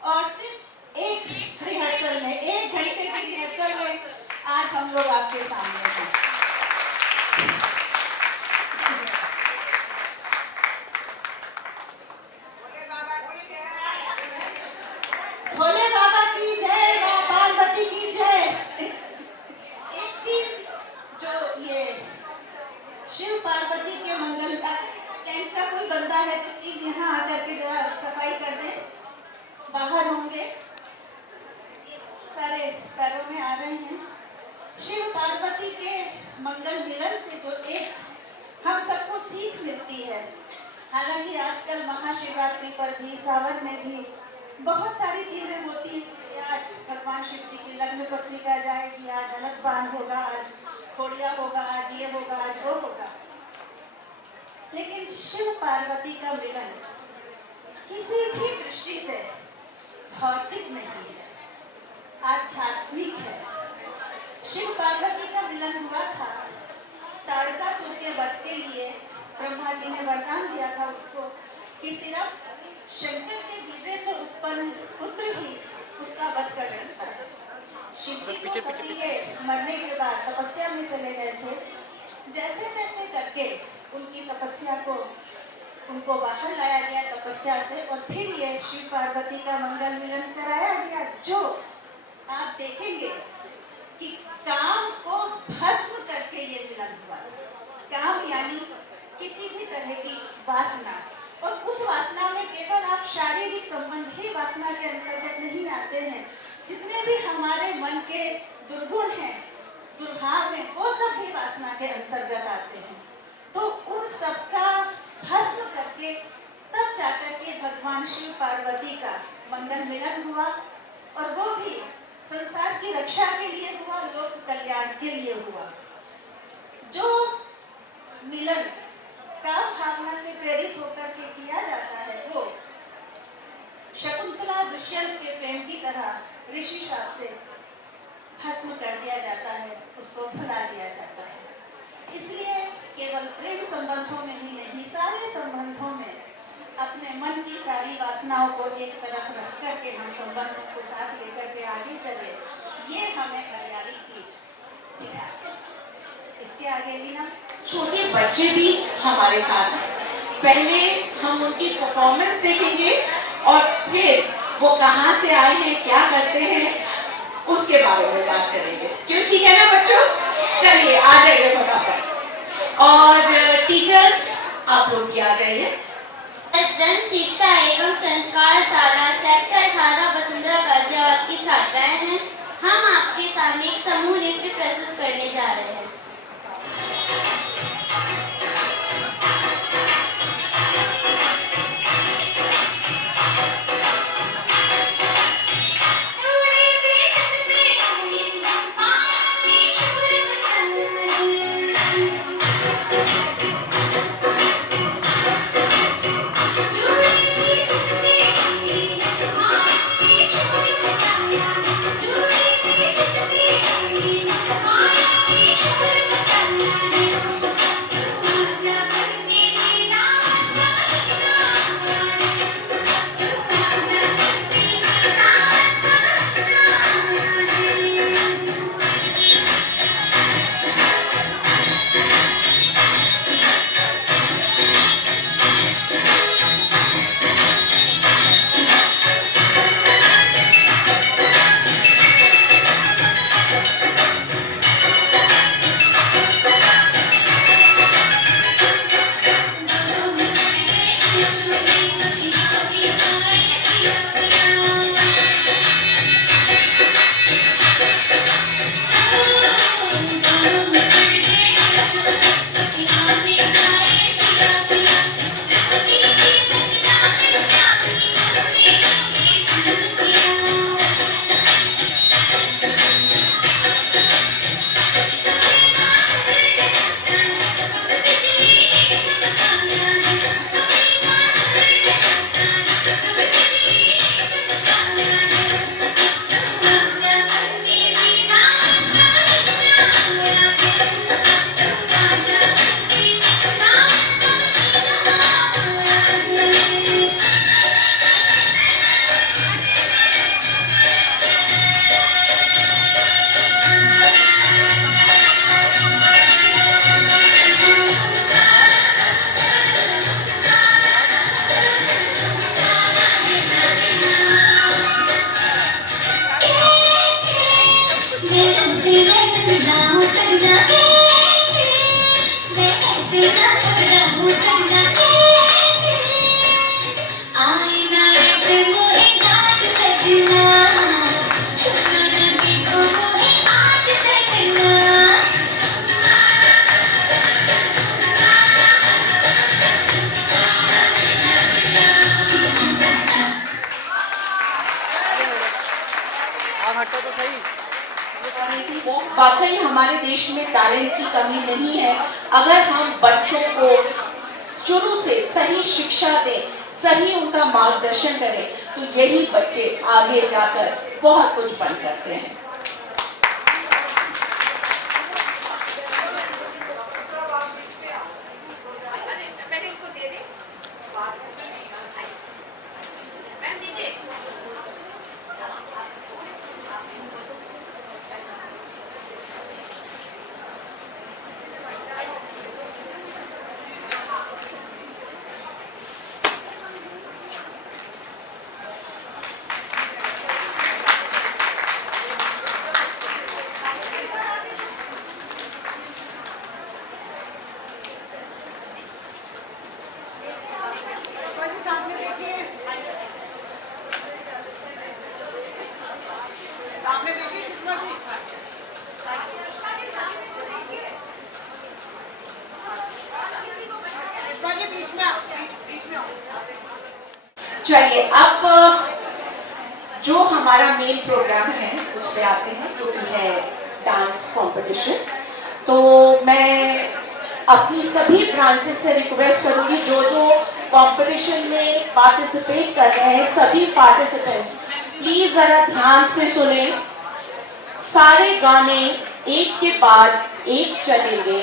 और सिर्फ एक रिहर्सल में, 1 घंटे की रिहर्सल में आज हम लोग आपके सामने हैं। भोले बाबा की जय, माँ पार्वती की जय। एक चीज जो ये शिव पार्वती के मंगल का टेंट का कोई बंदा है तो प्लीज यहाँ आकर के जरा सफाई कर दें, बाहर होंगे, सारे पैरों में आ रहे हैं। शिव पार्वती के मंगल मिलन से जो एक हम सबको सीख मिलती है, हालांकि आजकल महाशिवरात्रि पर भी, सावन में भी बहुत सारी चीजें होती हैं। आज भगवान शिव जी की लग्न पत्रिका जाएगी, आज अलग बान होगा, आज खोड़िया होगा, आज ये होगा, आज वो होगा। लेकिन शिव पार्वती का मिलन किसी भी दृष्टि से भौतिक नहीं है, आध्यात्मिक है। शिव पार्वती का मिलन हुआ था तारकासुर के वध के लिए। ब्रह्मा जी ने वरदान दिया था उसको कि सिर्फ शंकर के वीर्य से उत्पन्न पुत्र ही उसका वध कर सकता है। शिव जी को सती के मरने के बाद तपस्या में चले गए थे, जैसे तैसे करके उनकी तपस्या को उनको बाहर लाया गया तपस्या से, और फिर ये शिव पार्वती का मंगल मिलन कराया गया, जो आप देखेंगे कि काम को भस्म करके ये मिलन हुआ। काम यानी किसी भी तरह की वासना, और उस वासना में केवल आप शारीरिक संबंध ही वासना के अंतर्गत नहीं आते हैं, जितने भी हमारे मन के दुर्गुण हैं, दुर्भाव हैं, वो सब भी वासना के अंतर्गत आते हैं। तो उन सबका भस्म करके तब जाकर के भगवान शिव पार्वती का मंगल मिलन हुआ, और वो भी संसार की रक्षा के लिए हुआ, लोक कल्याण के लिए हुआ। जो मिलन काम भावना से प्रेरित होकर के किया जाता है, वो शकुंतला दुष्यंत के प्रेम की तरह ऋषि शाप से भस्म कर दिया जाता है, उसको भुला दिया जाता है। इसलिए केवल प्रेम संबंधों में ही नहीं, सारे संबंधों में अपने मन की सारी वासनाओं को एक तरफ रख करके हम संबंधों को साथ लेकर के आगे चले, ये हमें हरियाली तीज सिखाते हैं। इसके आगे लीना, छोटे बच्चे भी हमारे साथ हैं। पहले हम उनकी परफॉर्मेंस देखेंगे और फिर वो कहाँ से आए हैं, क्या करते हैं, उसके बारे में बात करेंगे। क्यों, ठीक है ना बच्चों? चलिए आ जाइए फटाफट। और टीचर्स आप लोग भी आ जाइए। जन शिक्षा एवं संस्कार शाला सेक्टर 18 वसुंधरा गाजियाबाद की छात्राएं हैं। हम आपके सामने एक समूह नृत्य प्रस्तुत करने जा रहे हैं। वाकई हमारे देश में टैलेंट की कमी नहीं है। अगर हम बच्चों को शुरू से सही शिक्षा दें, सही उनका मार्गदर्शन करें, तो यही बच्चे आगे जाकर बहुत कुछ बन सकते हैं। चलिए अब जो हमारा मेन प्रोग्राम है उस पे आते हैं, जो कि है डांस कंपटीशन। तो मैं अपनी सभी ब्रांचेस से रिक्वेस्ट करूंगी, जो जो कंपटीशन में पार्टिसिपेट कर रहे हैं सभी पार्टिसिपेंट्स प्लीज जरा ध्यान से सुने। सारे गाने एक के बाद एक चलेंगे,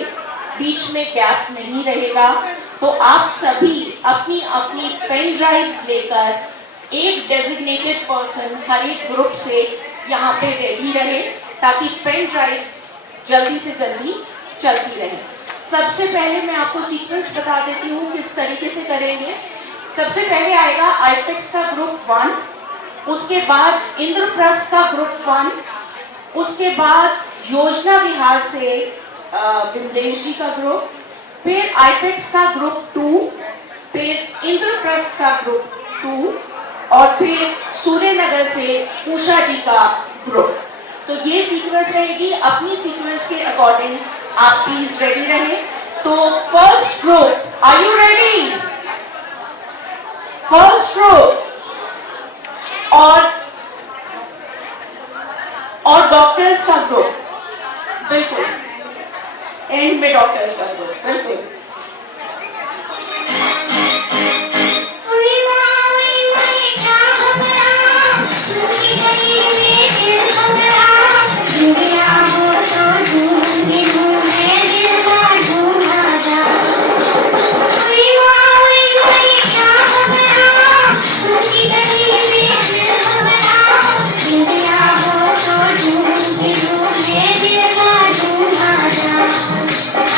बीच में गैप नहीं रहेगा। तो आप सभी अपनी अपनी पेन ड्राइव्स लेकर एक डेजिग्नेटेड पर्सन हर एक ग्रुप से यहाँ पे रेडी रहे, ताकि पेन ड्राइव्स जल्दी से जल्दी चलती रहे। सबसे पहले मैं आपको सीक्वेंस बता देती हूँ किस तरीके से करेंगे। सबसे पहले आएगा आईपेक्स का ग्रुप 1, उसके बाद इंद्रप्रस्थ का ग्रुप 1, उसके बाद योजना विहार से विमलेश जी का ग्रुप, फिर आईपेक्स का ग्रुप 2, फिर इंद्रप्रस्थ का ग्रुप 2 और फिर सूर्यनगर से उषा जी का ग्रुप। तो ये सीक्वेंस रहेगी। अपनी सीक्वेंस के अकॉर्डिंग आप प्लीज रेडी रहे। तो first group, are you ready? First group और डॉक्टर्स का ग्रुप, बिल्कुल एंड में डॉक्टर्स का ग्रुप, बिल्कुल। I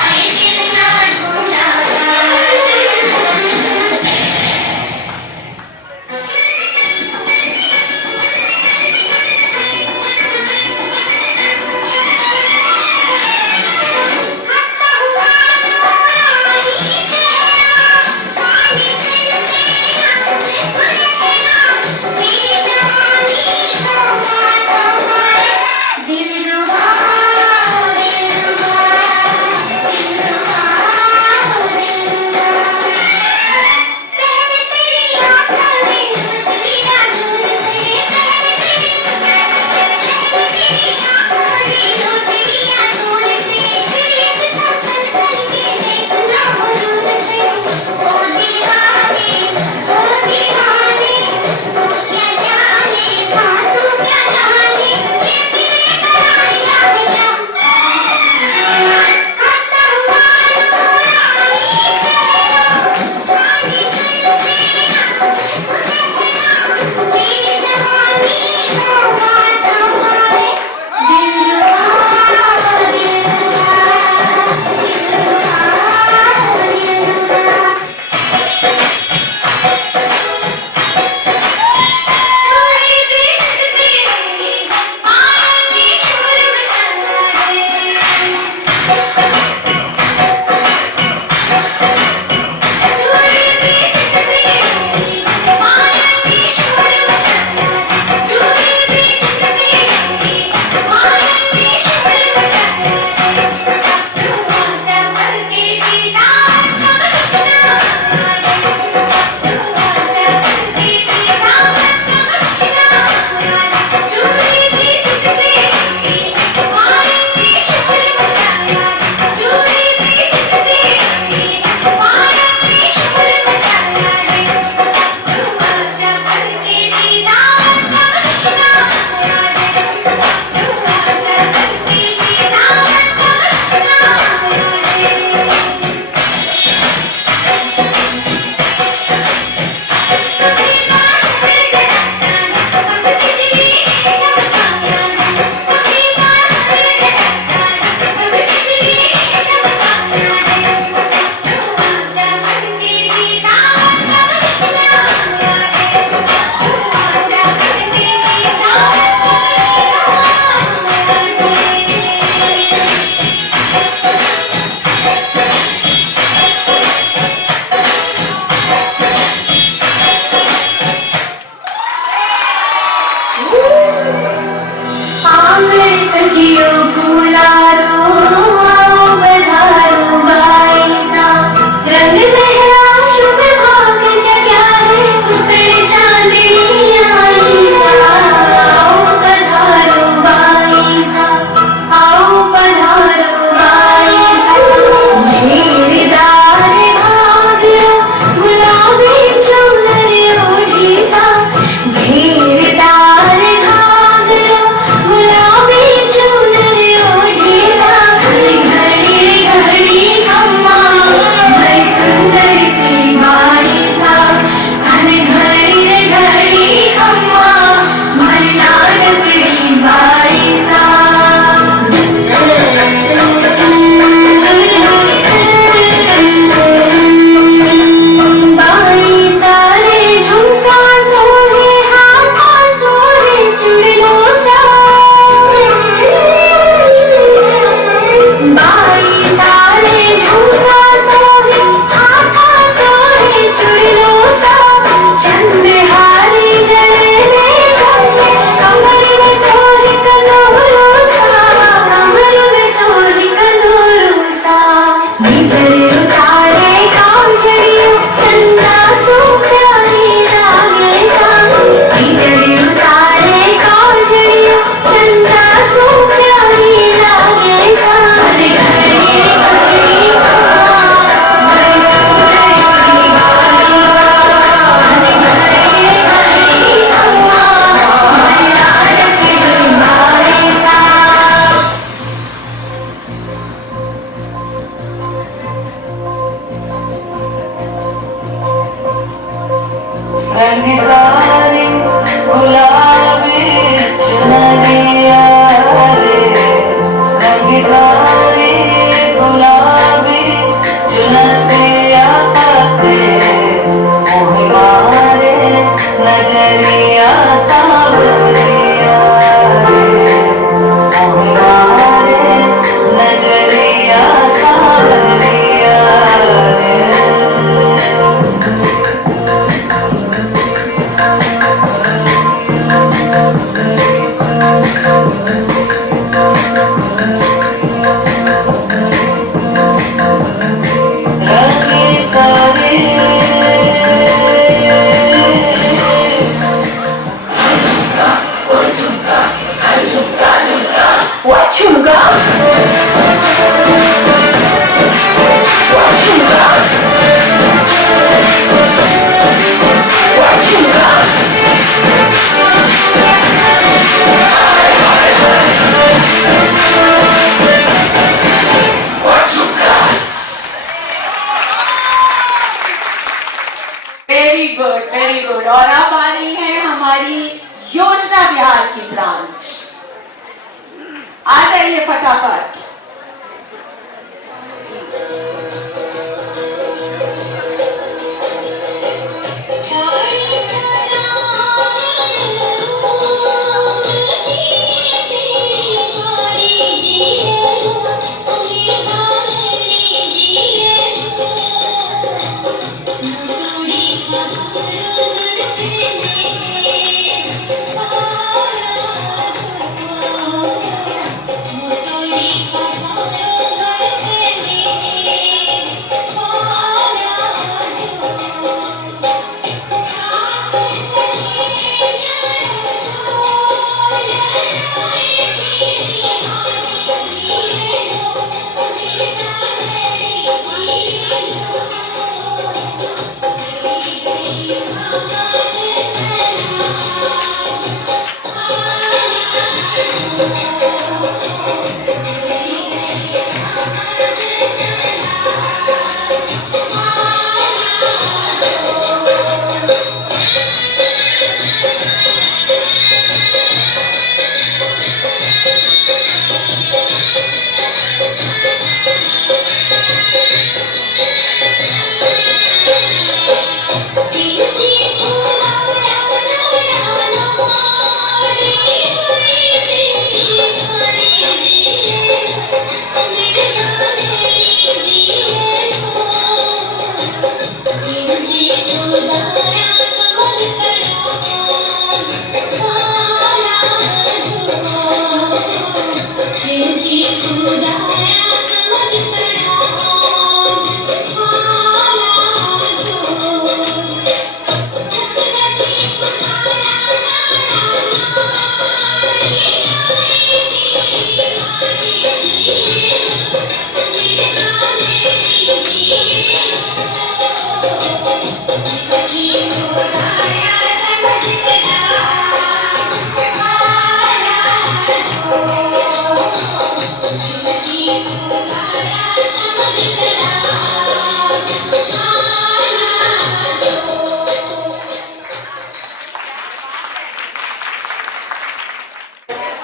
रंग सारे गुलाबी चुनरिया रे, रंग सारे गुलाबी चुनरिया ते, मोह मारे नजरिया सावरिया रे, मोह मारे नजरिया सावरिया रे। रंगे सारे What you got? What you got? What you got? Very good very good. और अब आ रही है हमारी योजना बिहार की ब्रांच। आ जाइए फटाफट।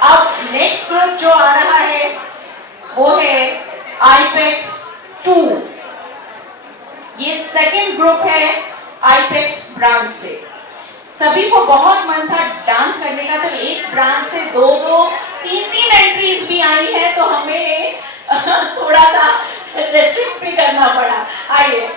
अब नेक्स्ट ग्रुप जो आ रहा है वो है आईपेक्स 2। ये सेकंड ग्रुप है आईपेक्स ब्रांच से। सभी को बहुत मन था डांस करने का, तो एक ब्रांच से दो दो तीन तीन एंट्रीज भी आई है, तो हमें थोड़ा सा रेस्ट्रिक्ट भी करना पड़ा। आइए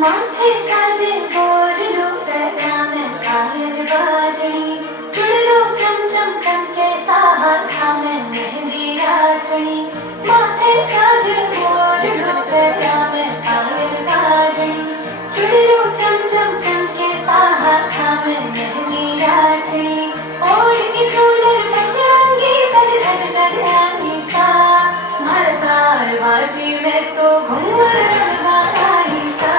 माथे साजे बोरडो पैना में पायल बाजनी चुड़लो चम चम चम के साहा में मेहंदी राजनी माथे साजे बोरडो पैना में पायल बाजनी चुड़लो चम चम चम के साहा में मेहंदी राजनी ओढ़ के चूलर पंचरंगी सज धज कर आई सा भर सार बाजी में तो घूमर रंगाई सा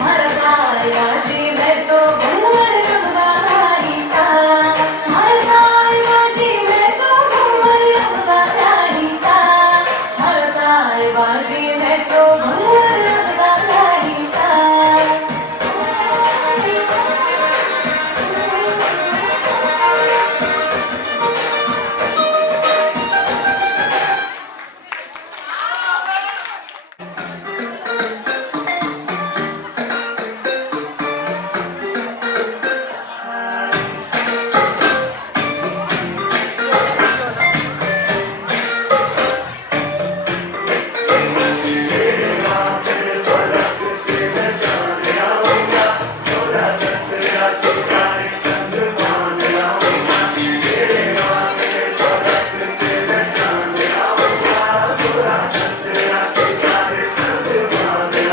भर सार बाजी में तो घूमर रंगाई सा भर सार बाजी में तो घूमर रंगाई सा भर सार बाजी में तो घूमर रंगाई सा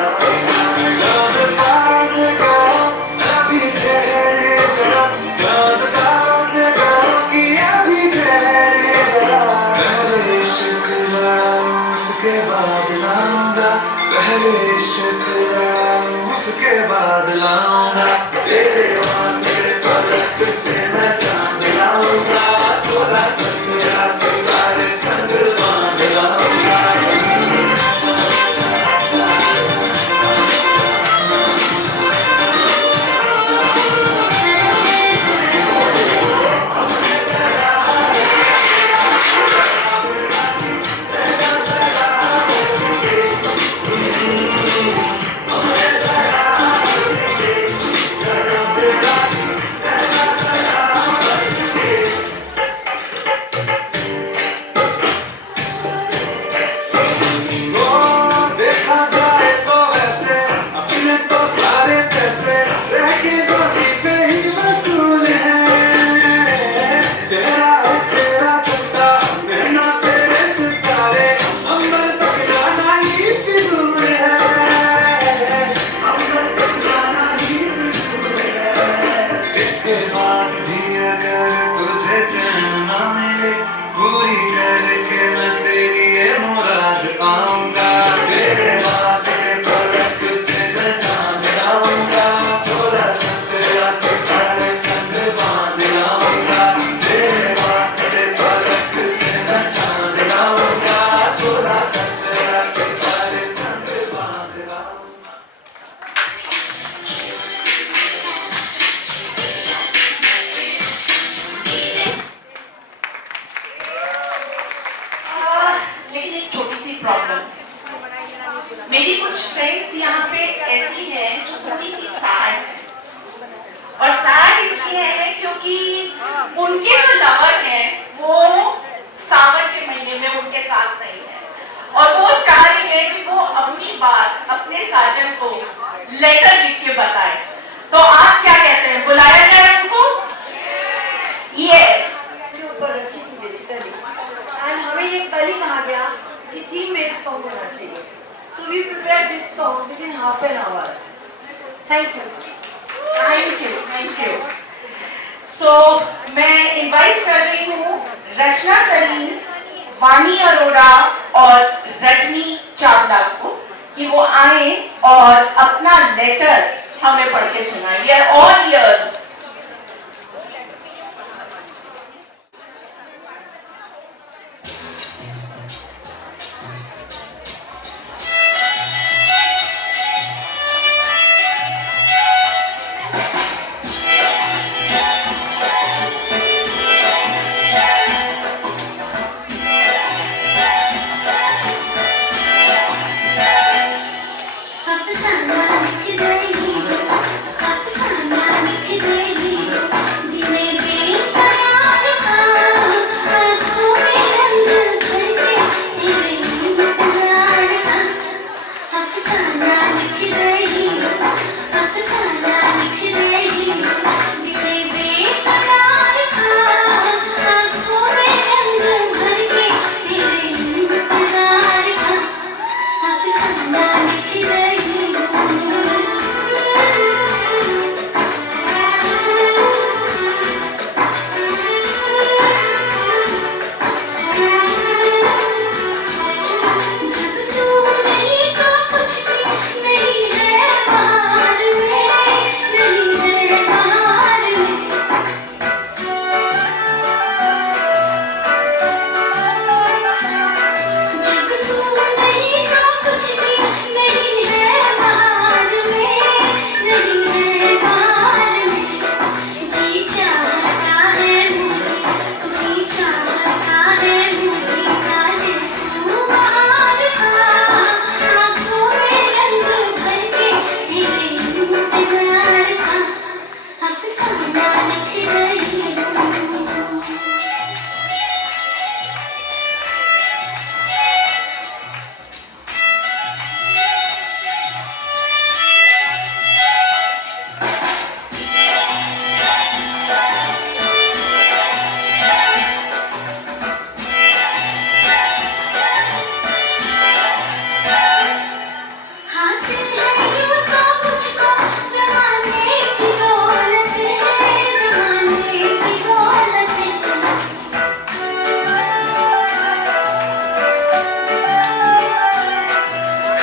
चांद तारों से कहो अभी ठहरे जरा चांद तारों से कहो कि अभी ठहरे जरा पहले इश्क लड़ाऊं उसके बाद लाऊंगा पहले इश्क लड़ाऊं उसके बाद लाऊंगा तेरे वास्ते फलक से मैं चांद लाऊंगा 16 17 सितारे संग बांध लाऊंगा कुछ फ्रेंड्स यहाँ पे ऐसी हैं जो थोड़ी सी सैड है, और सैड इसलिए है क्योंकि उनके जो लवर हैं वो सावन के महीने में उनके साथ नहीं है, और वो चाह रही है कि वो अपनी बात अपने साजन को लेटर लिख के बताए। तो आप क्या कहते हैं, बुलाया जाए उनको? यस। के ऊपर रखी थी बेसिकली, एंड हमें ये कल ही कहा गया कि थीम में एक सॉन्ग होना चाहिए, so we prepared this song within half an hour. Thank you. Thank you. So मैं इनवाइट कर रही हूँ रचना सरीन, वानी अरोड़ा और रजनी चावला को कि वो आए और अपना लेटर हमें पढ़ के सुनाए। We are all ears. अफसाना लिख रही, अफसाना लिख रही, दिले बेकरार था, आँखों में रंग भर के तेरे इंतजार था। अफसाना लिख रही, अफसाना लिख रही, दिले बेकरार था, आँखों में रंग भर के तेरे इंतजार था। अफसाना लिख रही। जब तू नहीं तो कुछ भी नहीं है बाहर में, नहीं है बाहर में। जब तू नहीं तो कुछ भी नहीं है बाहर में, नहीं है बाहर में। जी चाहता है मुझे, जी चाहता है मुझे डाले तू बाहर का, आँखों में रंग भर के तेरे इंतजार था। अफसाना लिख रही हूँ। हासिल है यूं तो मुझको ज़माने की दौलत है, ज़माने की दौलत है।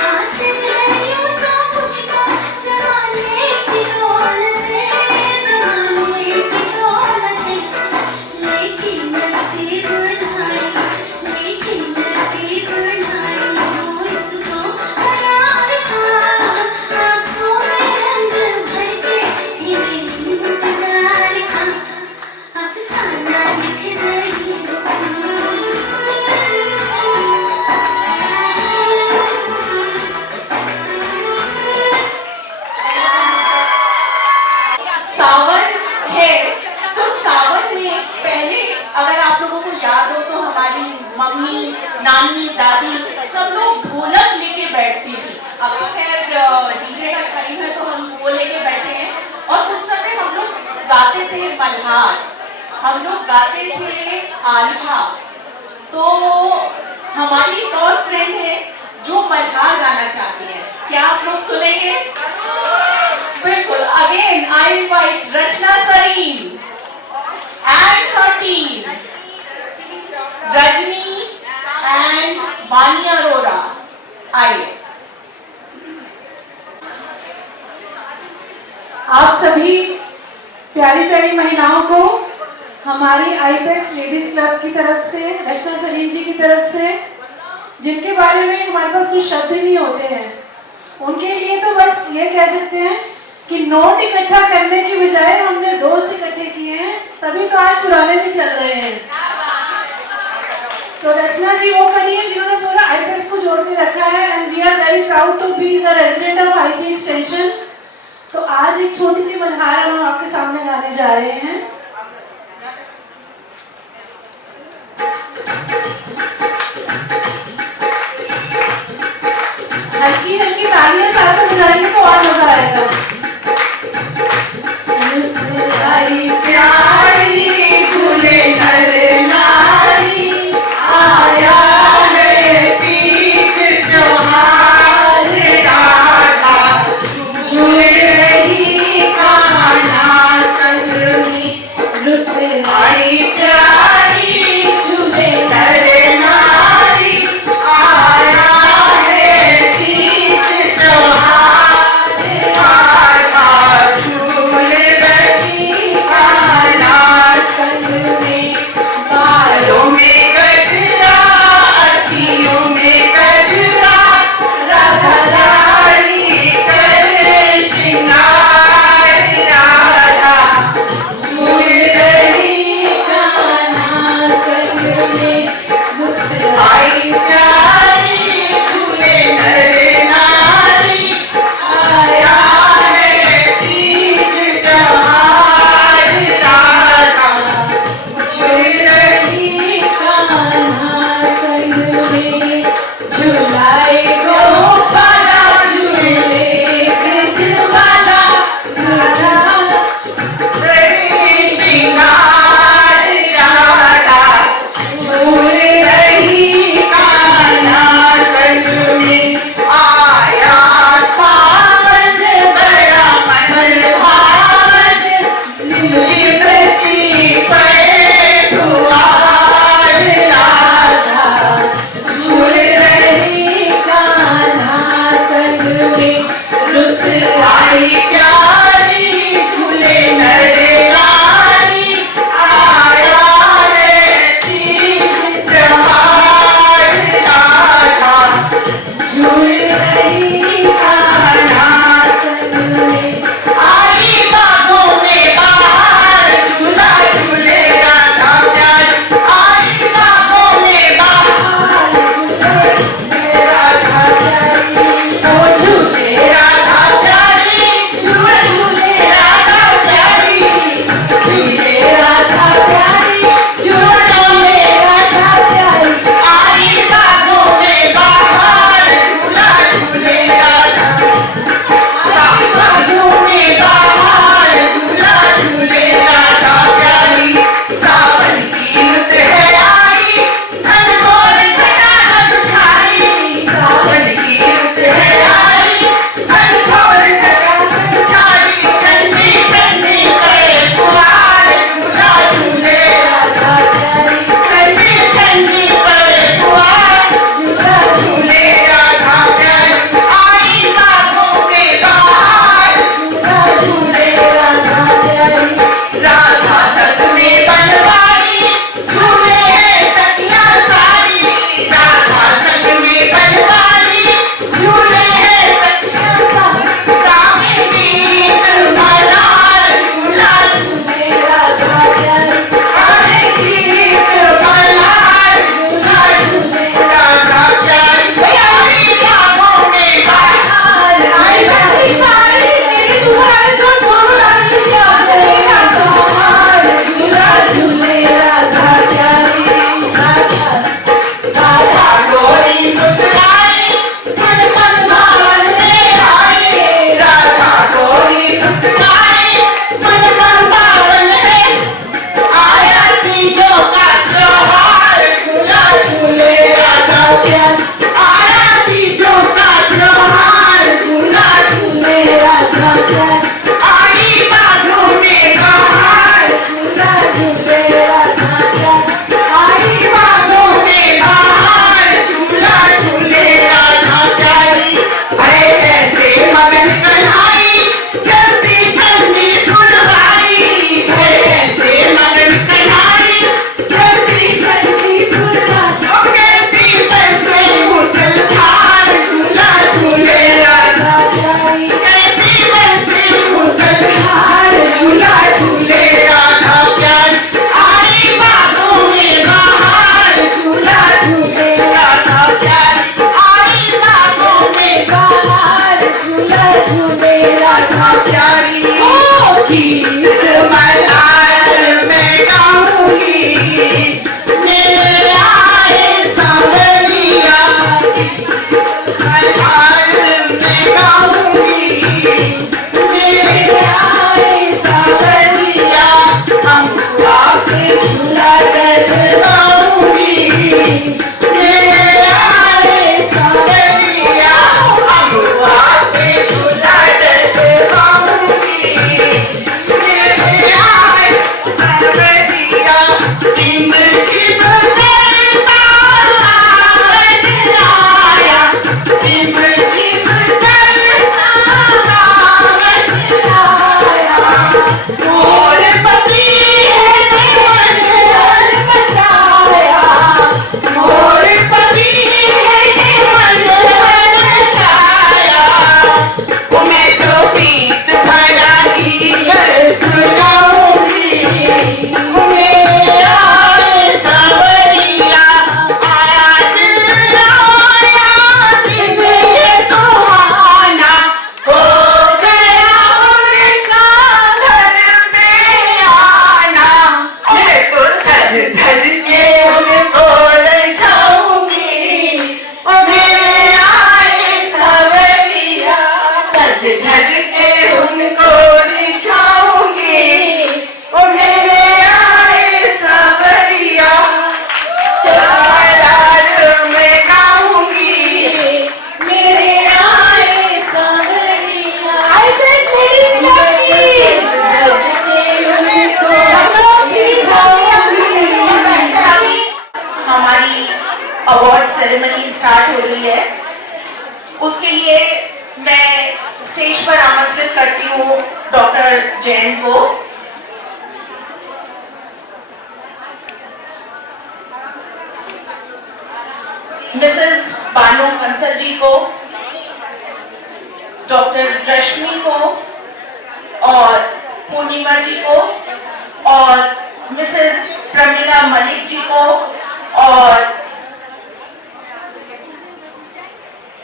हासिल है यूं तो मुझको ज़माने की दौलत है, ज़माने की दौलत है। लेकिन नसीब ढाई, लेकिन नसीब ढाई मौत को करार था, आँखों में रंग भर के तेरे इंतजार था। अफसाना लिख रही सावन है तो सावन में पहले अगर आप लोगों को याद हो तो हमारी मम्मी, नानी, दादी सब लोग ढोलक लेके बैठती थी। अब तो खैर डीजे का टाइम है तो हम वो लेके बैठे हैं, और उस समय हम लोग गाते थे मल्हार, हम लोग गाते थे आल्हा। तो हमारी एक और फ्रेंड है जो मल्हार गाना चाहती है, क्या आप लोग सुनेंगे? बिल्कुल। Again I invite Rachna Sareen and her team, Rajni and Vani Arora, आइए। आप सभी प्यारी प्यारी महिलाओं को हमारी आईपेक्स लेडीज क्लब की तरफ से, रचना सरीन जी की तरफ से, जिनके बारे में हमारे पास कुछ शब्द ही नहीं होते हैं, उनके लिए तो बस ये कह सकते हैं कि नोट इकट्ठा करने की बजाय हमने दोस्त इकट्ठे किए हैं, तभी तो आज पुराने भी चल रहे हैं। तो रचना जी वो खड़ी है जिन्होंने पूरा आईपीएक्स को जोड़ के रखा है and we are very proud to be the resident of IP extension. तो आज एक छोटी सी मल्हार हम आपके सामने गाने जा रहे हैं। हल्की हल्की तालियां साथ में बजाएंगे तो और मजा आएगा। प्यारी झूले नर नारी आया है तीज त्योहार राधा झूले रही कान्हा संग में रुत आई प्यारी झूले नर नारी आया है तीज त्योहार झूले राधा प्यारी गीत मलार में गाऊंगी मेरे आए सांवरिया मलार में गाऊंगी मेरे आए सांवरिया हम आके झूला डलवाऊंगी मेरे आए सांवरिया हम आके झूला डलवाऊंगी मेरे आए सांवरिया टिम टिम करता सावन आया टिम टिम करता सावन आया मोर पति है मन बचाया मोर पति है मन बचाया मैं तो प्रीत भरा गीत सुनाऊंगी मेरे आए सांवरिया आया दिल आया दिन ये सुहाना हो गया उनका घर में आना मैं तो सज धज के उनको लजाऊंगी ओ मेरे आए सांवरिया सज धज के उनको लजाऊंगी ओ मेरे आए सांवरिया चालार में गाऊंगी मेरे आए सांवरिया हमारी अवार्ड सेरेमनी स्टार्ट हो रही है उसके लिए मैं स्टेज पर आमंत्रित करती हूँ डॉक्टर जैन को मिसेस बानो कंसल जी को डॉक्टर रश्मि को और पूर्णिमा जी को और मिसेस प्रमिला मलिक जी को और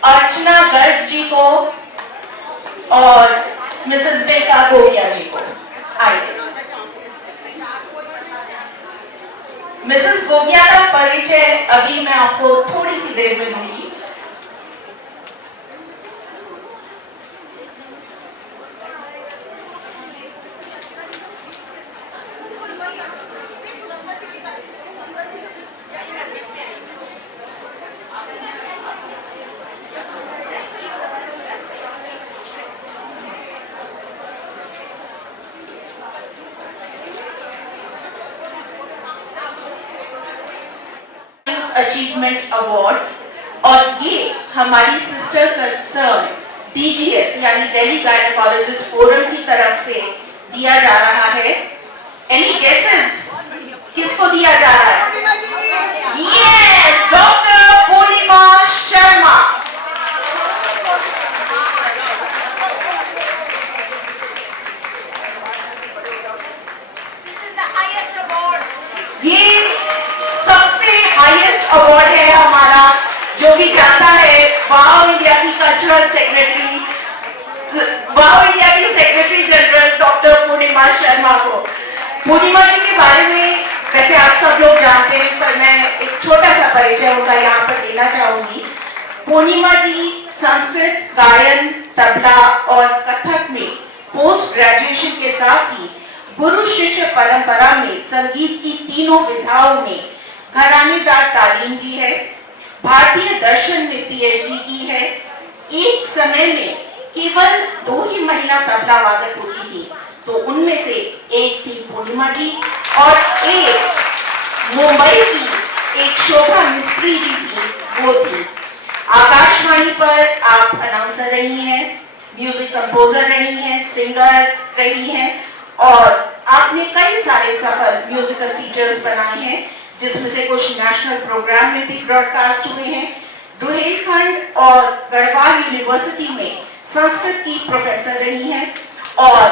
अर्चना गर्ग जी को और मिसेस बेका गोविया जी को आइए मिसेस गोविया का परिचय अभी मैं आपको थोड़ी सी देर में दूंगी अचीवमेंट अवार्ड और ये हमारी सिस्टर कंसर्न DGF यानी दिल्ली गायनेकोलॉजिस्ट फोरम की तरफ से दिया जा रहा है। एनी गेसेस किसको दिया जा रहा है? Yes, doctor Purnima Sharma. ये सबसे हाईएस्ट अवार्ड है हमारा, जो भी जानता है वाओ इंडिया की कल्चरल सेक्रेटरी, वाओ इंडिया की secretary general doctor Purnima Sharma को। पूर्णिमा जी के बारे में वैसे आप सब लोग जानते हैं, पर मैं एक छोटा सा परिचय उनका यहाँ पर देना चाहूंगी। पूर्णिमा जी संस्कृत गायन, तबला और कथक में पोस्ट ग्रेजुएशन के साथ ही गुरु शिष्य परंपरा में संगीत की तीनों विधाओं में घरानेदार तालीम दी है। भारतीय दर्शन में PhD की है। एक समय में केवल 2 ही महिला तबला वादक होती थी, तो उनमें से एक थी पूर्णिमा जी और एक मुंबई की एक शोभा मिस्त्री जी थी, वो थी। आकाशवाणी पर आप अनाउंसर रही हैं, म्यूजिक कंपोजर रही हैं, सिंगर रही हैं और आपने कई सारे सफल म्यूजिकल फीचर्स बनाए हैं, जिसमें से कुछ नेशनल प्रोग्राम में भी ब्रॉडकास्ट हुए हैं। रुहेलखंड और गढ़वाल यूनिवर्सिटी में संस्कृत की प्रोफेसर रही हैं और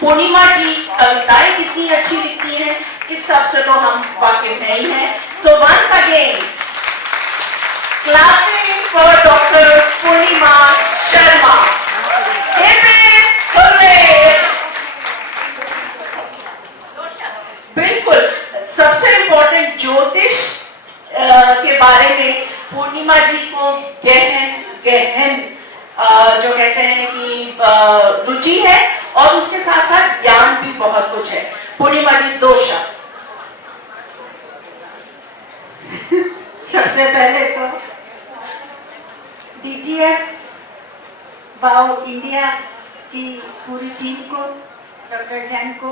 पूर्णिमा जी कविताएं कितनी अच्छी लिखती हैं, इस सब से तो हम वाकिफ नहीं हैं। So once again clapping for doctor Purnima Sharma. कहते हैं कि रुचि है और उसके साथ साथ ज्ञान भी बहुत कुछ है। पूर्णिमा जी 2 शब्द। सबसे पहले तो DGF बाओ इंडिया की पूरी टीम को, डॉक्टर जैन को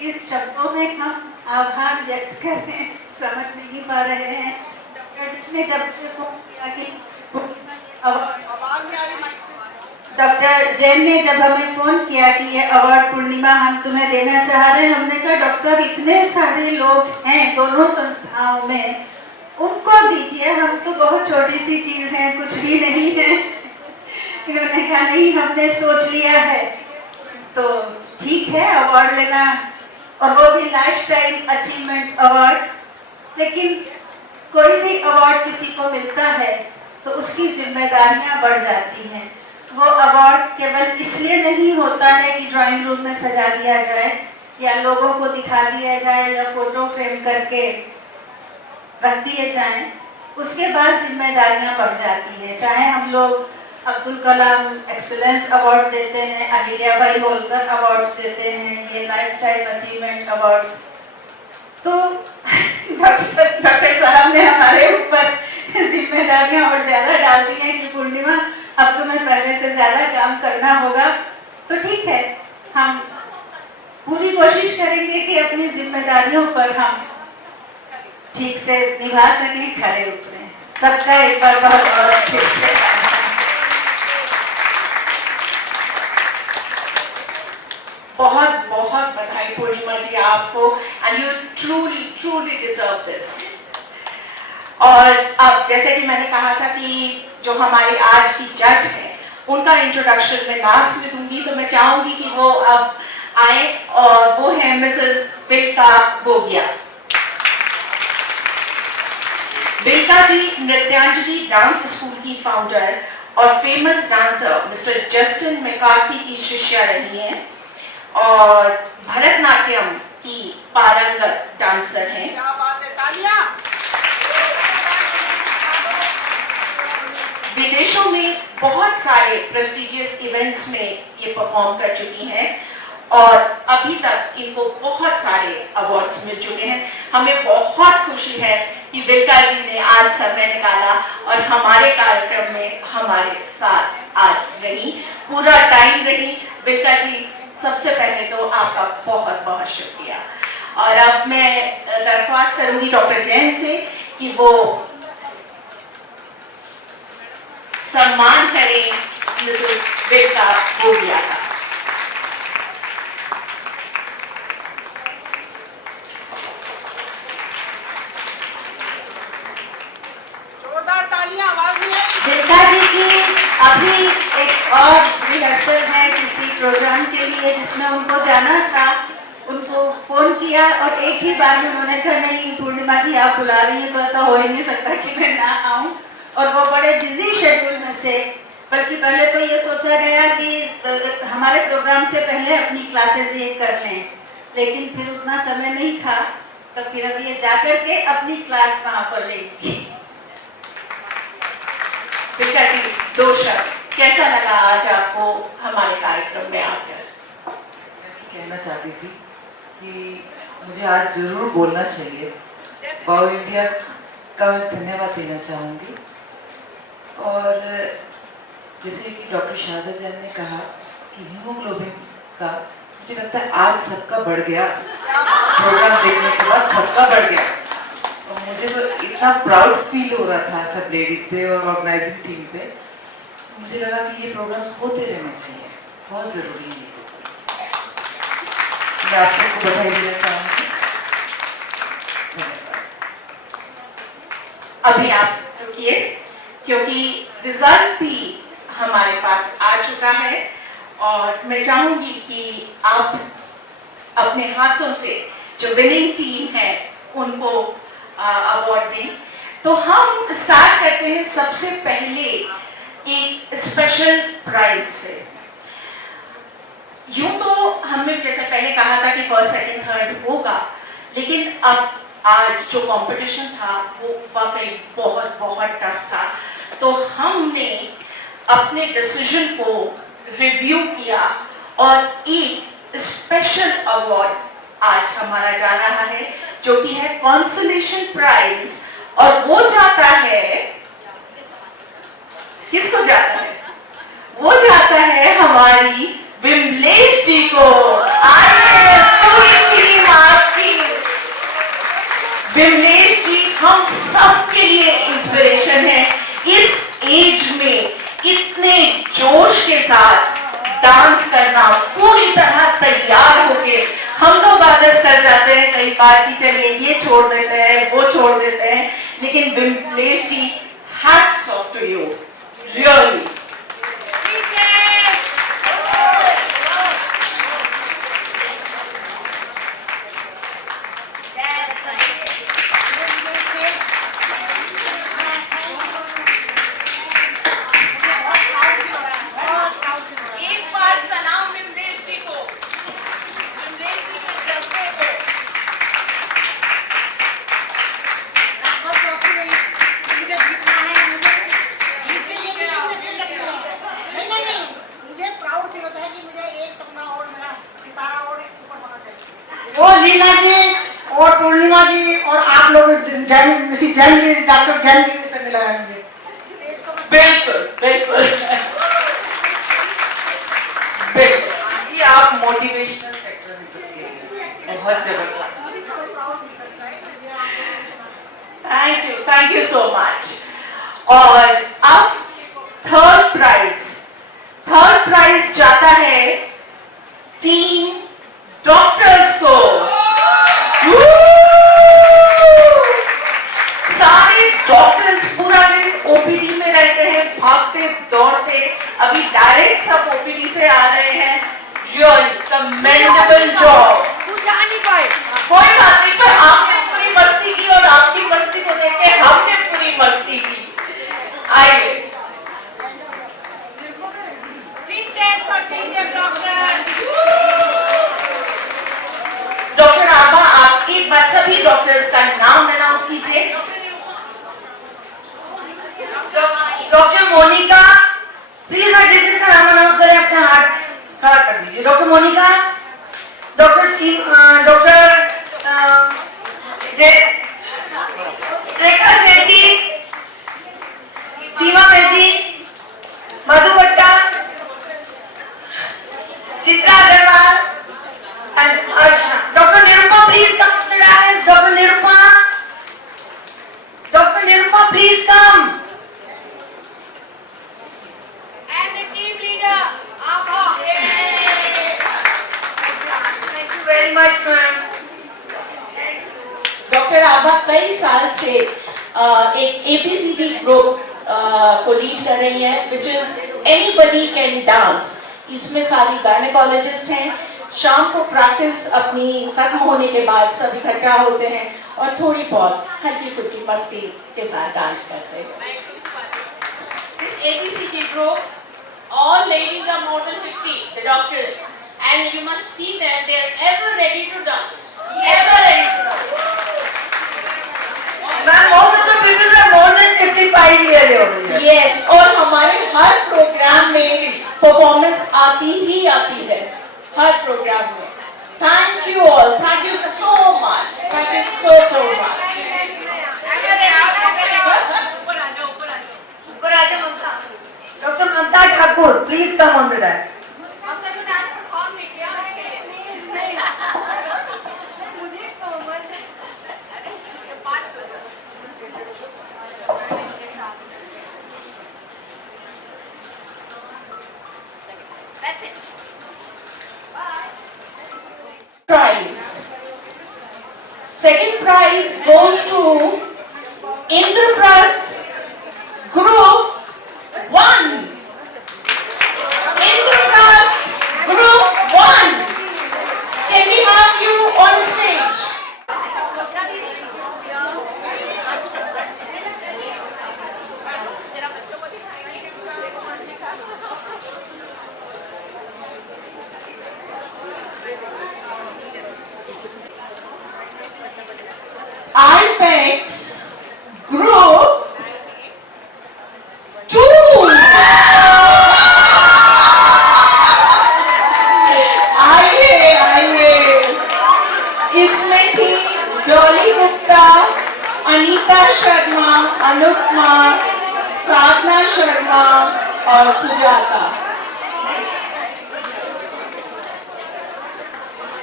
इन शब्दों में हम आभार व्यक्त करने समझ नहीं पा रहे हैं। डॉक्टर जी ने जब फोन किया कि डॉक्टर जैन ने जब हमें फोन किया कि ये अवार्ड पूर्णिमा हम तुम्हें देना चाह रहे हैं, हमने कहा डॉक्टर साहब इतने सारे लोग हैं दोनों संस्थाओं में, उनको दीजिए, हम तो बहुत छोटी सी चीज है, कुछ भी नहीं है। इन्होंने कहा नहीं, हमने सोच लिया है। तो ठीक है, अवार्ड लेना, और वो भी लाइफ टाइम अचीवमेंट अवार्ड। लेकिन कोई भी अवार्ड किसी को मिलता है तो उसकी जिम्मेदारियां बढ़ जाती हैं। वो अवार्ड केवल इसलिए नहीं होता है कि ड्राइंग रूम में सजा दिया जाए या लोगों को दिखा दिया जाए या फोटो फ्रेम करके रख दिए जाएं। उसके बाद जिम्मेदारियां बढ़ जाती हैं। चाहे हम लोग अब्दुल कलाम एक्सीलेंस अवार्ड देते हैं, अहिल्याबाई होलकर अवार्ड्स देते हैं, ये लाइफ टाइम अचीवमेंट अवार्ड्स, तो डॉक्टर साहब ने हमारे ऊपर जिम्मेदारियां और ज्यादा डाल दी हैं कि पूर्णिमा अब तुम्हें पहले से ज्यादा काम करना होगा। तो ठीक है, हम पूरी कोशिश करेंगे कि अपनी जिम्मेदारियों पर हम ठीक से निभा सकें, खरे उतरें। सबका एक बार बहुत फिर से बहुत बहुत बधाई पूर्णिमा जी आपको, and you truly deserve this. और अब जैसे कि मैंने कहा था कि जो हमारे आज की जज हैं उनका इंट्रोडक्शन मैं लास्ट में दूंगी, तो मैं चाहूंगी कि वो अब आए, और वो है मिसेस बिल्का बोगिया। बिल्का जी नृत्यांजलि डांस स्कूल की फाउंडर और famous dancer mister Justin McCarthy की शिष्या रही हैं और भरतनाट्यम की पारंगत डांसर हैं। क्या बात है, तालियां। विदेशों में बहुत सारे प्रेस्टिजियस इवेंट्स में ये परफॉर्म कर चुकी हैं और अभी तक इनको बहुत सारे अवार्ड्स मिल चुके हैं। हमें बहुत खुशी है कि बिल्का जी ने आज समय निकाला और हमारे कार्यक्रम में हमारे साथ आज रही, पूरा टाइम रही। बिल्का जी, सबसे पहले तो आपका बहुत बहुत शुक्रिया। और अब मैं दरख्वास्त करूंगी डॉक्टर जैन से कि वो सम्मान करें मिसेस बिल्का बोगिया का। जोरदार तालियां, आवाज नहीं आई। बिल्का जी की अभी एक और रिहर्सल है किसी प्रोग्राम के लिए जिसमें उनको जाना था। उनको फोन किया और एक ही बार में उन्होंने कहा नहीं पूर्णिमा जी आप बुला रही हैं तो ऐसा हो ही नहीं सकता कि मैं ना आऊं। और वो बड़े बिजी शेड्यूल में से, बल्कि पहले तो ये सोचा गया कि हमारे प्रोग्राम से पहले अपनी क्लासेस ये कर लें, लेकिन फिर उतना समय नहीं था, तो फिर अब ये जाकर के अपनी क्लास वहाँ पर लेंगी। बिल्का जी, 2 शब्द, कैसा लगा आज आपको हमारे कार्यक्रम में आकर? कहना चाहती थी कि मुझे आज जरूर बोलना चाहिए। बाओ इंडिया का मैं धन्यवाद देना चाहूँगी। और जैसे कि डॉक्टर शारदा जैन ने कहा कि हीमोग्लोबिन का, मुझे लगता है आज सबका बढ़ गया, प्रोग्राम देखने के बाद सबका बढ़ गया। और मुझे तो इतना प्राउड फील हो रहा था सब लेडीज पे और ऑर्गेनाइजिंग टीम पे। मुझे लगा कि ये प्रोग्राम्स होते रहने चाहिए, बहुत ज़रूरी है। मैं आप सबको बधाई देना चाहूँगी। अभी आप रुकिए, क्योंकि रिजल्ट भी हमारे पास आ चुका है और मैं चाहूंगी कि आप अपने हाथों से जो विनिंग टीम है उनको अवार्ड दें। तो हम स्टार्ट करते हैं सबसे पहले एक स्पेशल प्राइज से। यूं तो हमने जैसे पहले कहा था कि फर्स्ट सेकंड थर्ड होगा, लेकिन अब आज जो कंपटीशन था वो वाकई बहुत बहुत टफ था। तो हमने अपने डिसीजन को रिव्यू किया और एक स्पेशल अवार्ड आज हमारा जा रहा है जो कि है कंसोलेशन प्राइज, और वो जाता है, किसको जाता है? वो जाता है हमारी विमलेश जी को। आइए पूरी टीम आपकी। विमलेश जी हम सब के लिए इंस्पिरेशन है। इस एज में इतने जोश के साथ डांस करना, पूरी तरह तैयार होके हम लोग आलस कर जाते हैं कई बार कि चलिए ये छोड़ देते हैं, वो छोड़ देते हैं, लेकिन Vimlesh ji hats off to you, really. वो लीला जी और पूर्णिमा जी और आप लोग मिसिस जैन जी, डॉक्टर जैन जी से मिला है मुझे। बिल्कुल बिल्कुल ये आप मोटिवेशनल फैक्टर हो सकते हैं, बहुत जबरदस्त। Thank you so much. और अब थर्ड प्राइज जाता है टीम डॉक्टर्स को। सारे डॉक्टर्स पूरा दिन ओपीडी में रहते हैं, भागते दौड़ते, अभी डायरेक्ट सब ओपीडी से आ रहे हैं। Really commendable job. कोई बात नहीं, पर आपने पूरी मस्ती की और आपकी मस्ती को देख के हमने पूरी मस्ती की। आइए डॉक्टर आबा, आप एक बार सभी डॉक्टर्स का नाम अनाउंस कीजिए। डॉक्टर मोनिका, प्लीज मैं जिस का नाम अनाउंस करें अपना हाथ खड़ा कर दीजिए। Doctor Monika, doctor Rekha Sethi, Seema Mehti, Madhu Bhatta, Chitra Agarwal and Archana. Dr. Nirupama, please come to the dais. Dr. Nirupama, please come. And the team leader, Abha. Thank you very much, ma'am. Doctor Abha कई साल से एक एपीसीटी ग्रुप को लीड कर रही हैं, which is anybody can dance. इसमें सारी गायनेकोलॉजिस्ट हैं। शाम को प्रैक्टिस अपनी खत्म होने के बाद सब इकट्ठा होते हैं और थोड़ी बहुत हल्की फुल्की मस्ती के साथ डांस करते हैं। This ABCD group, all ladies are more than 50, the doctors, and you must see them, they are ever ready to dance. Ever ready to dance. Ma'am, most of the people are more than 55 years old. Yes, और हमारे हर programme में performance आती ही आती है, हर programme में। Thank you all, thank you so much, thank you so much. ऊपर आ जाओ Mamta. Doctor Mamta Thakur, please come on the dais. That's it. Prize. Second prize goes to Indraprasth Group 1. Indraprasth Group 1. Can we have you on the stage? IPEX Group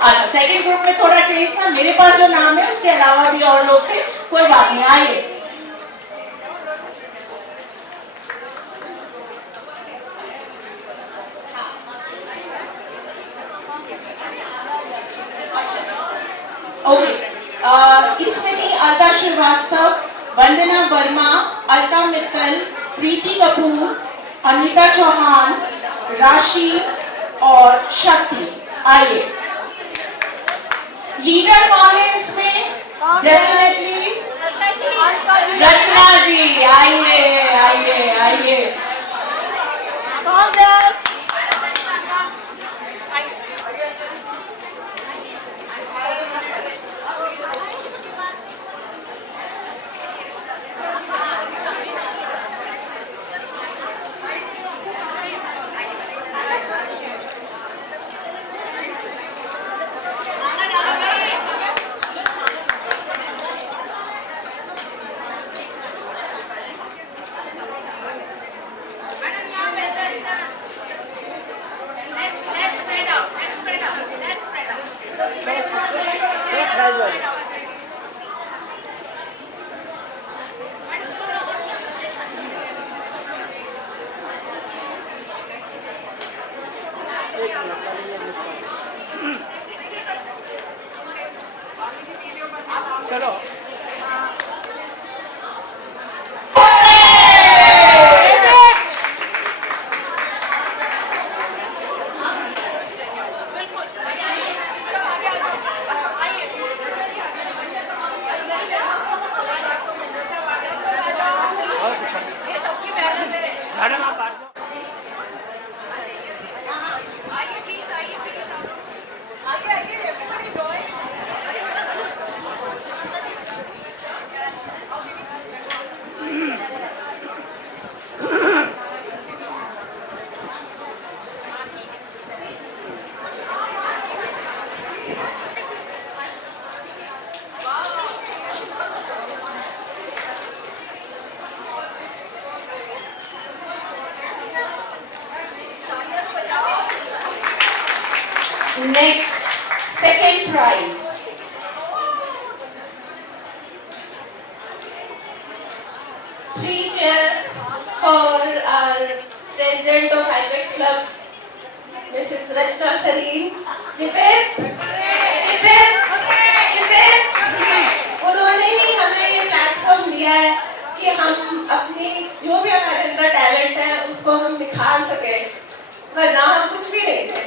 अच्छा, second group में थोड़ा change था, मेरे पास जो नाम है उसके अलावा भी और लोग थे, कोई बात नहीं, आइए। ओके, इसमें अलका श्रीवास्तव, वंदना वर्मा, अलका मित्तल, प्रीति कपूर, अनीता चौहान, राशि और शक्ति। आइए। लीडर कौन है इसमें? डेफिनेटली रचना जी। आइए आइए आइए। Next, second prize. Three cheers for our president of Hypex Club, Mrs. Rachna Saleen. उन्होंने ही हमें ये प्लेटफॉर्म दिया है कि हम अपनी जो भी हमारे अंदर टैलेंट है उसको हम निखार सके, वरना हम कुछ भी नहीं थे।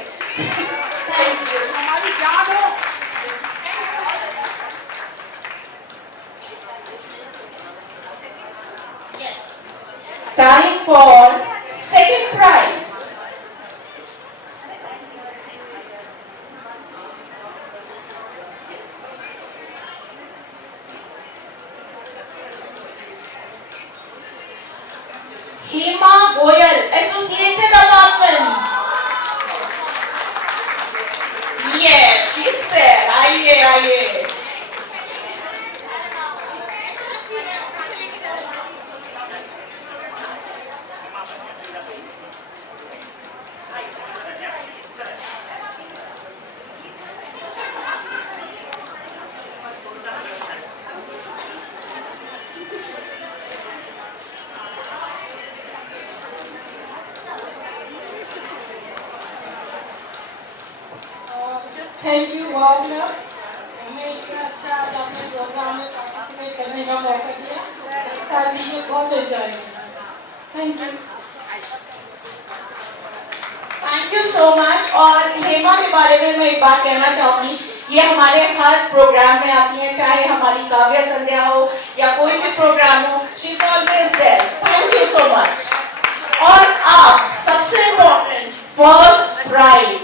Thank you. हमारी जान हो। Time for second prize. Hema Goyal, Associated Apartment. Yes, she's there. आइए आइए। थैंक यू वावना, हमें इतना अच्छा आज आपने प्रोग्राम में पार्टिसिपेट करने का मौका दिया। साथ ही बहुत एंजॉय किया। Thank you. Thank you so much. और हेमा के बारे में मैं एक बात कहना चाहूँगी, ये हमारे हर प्रोग्राम में आती हैं, चाहे हमारी काव्य संध्या हो या कोई भी प्रोग्राम हो, she is always there. Thank you so much. और आप सबसे इम्पोर्टेंट फर्स्ट प्राइज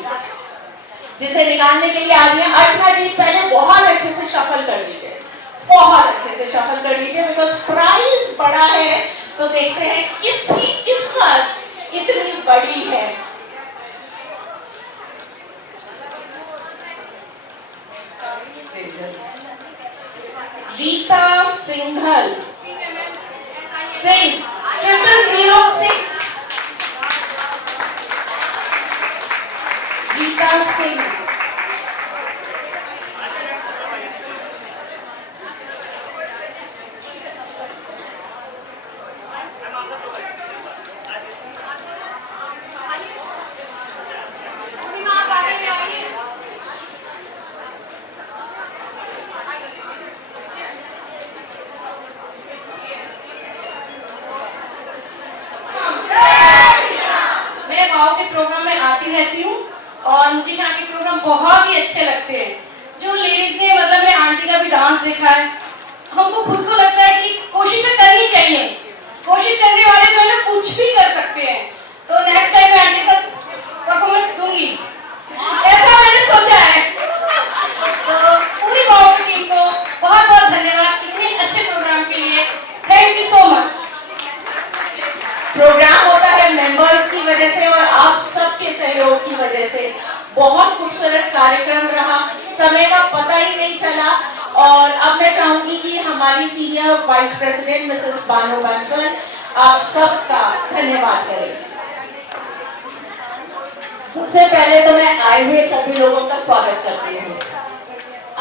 जिसे निकालने के लिए आ रही हैं अर्चना जी, पहले बहुत अच्छे से शफल कर लीजिए, बहुत अच्छे से शफल कर लीजिए, बिकॉज प्राइज बड़ा है। तो देखते हैं किसकी किस्मत इतनी बड़ी है। रीता सिंघल सिंह 0006। रीता सिंह वाव के प्रोग्राम में आती रहती हूँ और मुझे यहाँ के प्रोग्राम बहुत ही अच्छे लगते हैं। जो लेडीज ने मतलब मैं आंटी का भी डांस देखा है, हमको खुद को लगता है कि कोशिशें करनी चाहिए। कोशिश करने वाले जो है ना कुछ भी कर सकते हैं। तो नेक्स्ट टाइम मैं आंटी का परफॉर्मेंस दूंगी, ऐसा मैंने सोचा है। तो पूरी वाव की टीम को बहुत बहुत धन्यवाद इतने अच्छे प्रोग्राम के लिए। Thank you so much. Program होता है मेंबर्स की वजह से और आप सबके सहयोग की वजह से। बहुत खूबसूरत कार्यक्रम रहा, समय का पता ही नहीं चला। और अब मैं चाहूंगी कि हमारी senior vice president Mrs Bano Bansal आप सबका धन्यवाद करें। सबसे पहले तो मैं आए हुए सभी लोगों का स्वागत करती हूँ।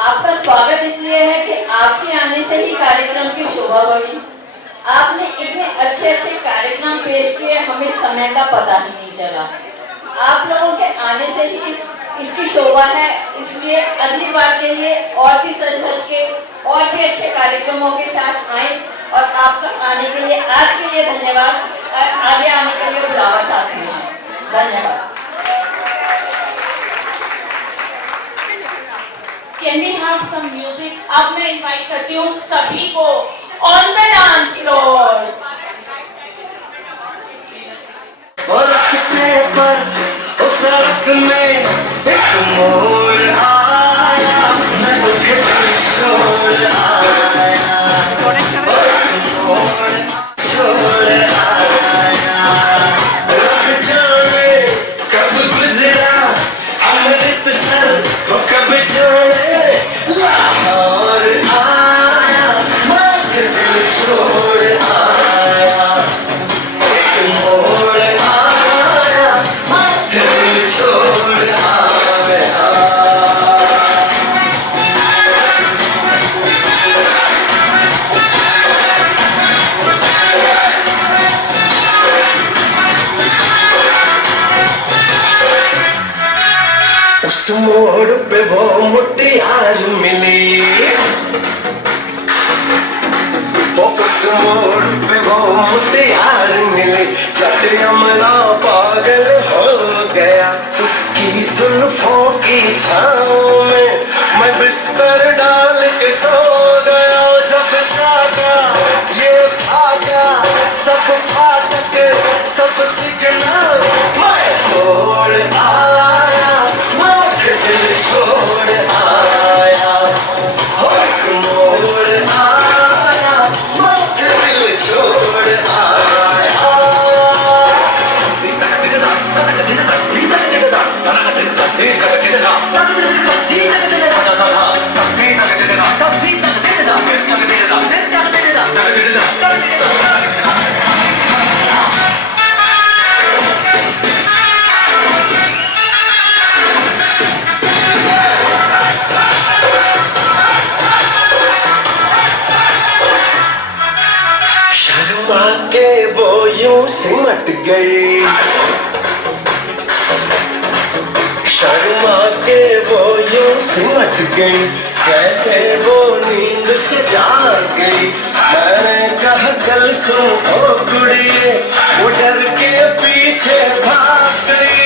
आपका स्वागत इसलिए है कि आपके आने से ही कार्यक्रम की शोभा बढ़ी। आपने इतने अच्छे अच्छे कार्यक्रम पेश किए, हमें समय का पता ही नहीं चला। आप लोगों के आने से ही इसकी शोभा है, इसलिए अगली बार के लिए और भी सज धज के और भी अच्छे कार्यक्रमों के साथ आए। और आपका आने के लिए, आज के लिए धन्यवाद, और आगे आने के लिए बुलावा साथ में है। धन्यवाद। Can we have some music? अब मैं इनवाइट करती हूँ सभी को on the dance floor. और रास्ते पर उस सड़क में एक मोड़ आया, मैं तुझे छोड़ आया, और मोड़ छोड़ आया। रब जाने कब गुजरा अमृतसर, वो कब जाने लाहौर आया, मैं दिल छोड़ आया। एक मोड़ आया, मैं दिल छोड़ आया। उस मोड़ पे वो मुटियार मिली, उस मोड़ पे वो मुटियार मिली। जट अमला पागल हो गया, उसकी जुल्फों की छाँव में मैं बिस्तर डाल के सो गया। जब जागा ये भागा, सब फाटक सब सिग्नल मैं तोड़ आया, मैं दिल छोड़ आया। एक मोड़ आया, मैं दिल छोड़ आया। शर्मा के वो यूं सिमट गई, शर्मा के वो यूं सिमट गई, जैसे वो नींद से जाग गई। मैंने कहा कल सुन ओ कुड़िए, वो डर के पीछे भाग गई।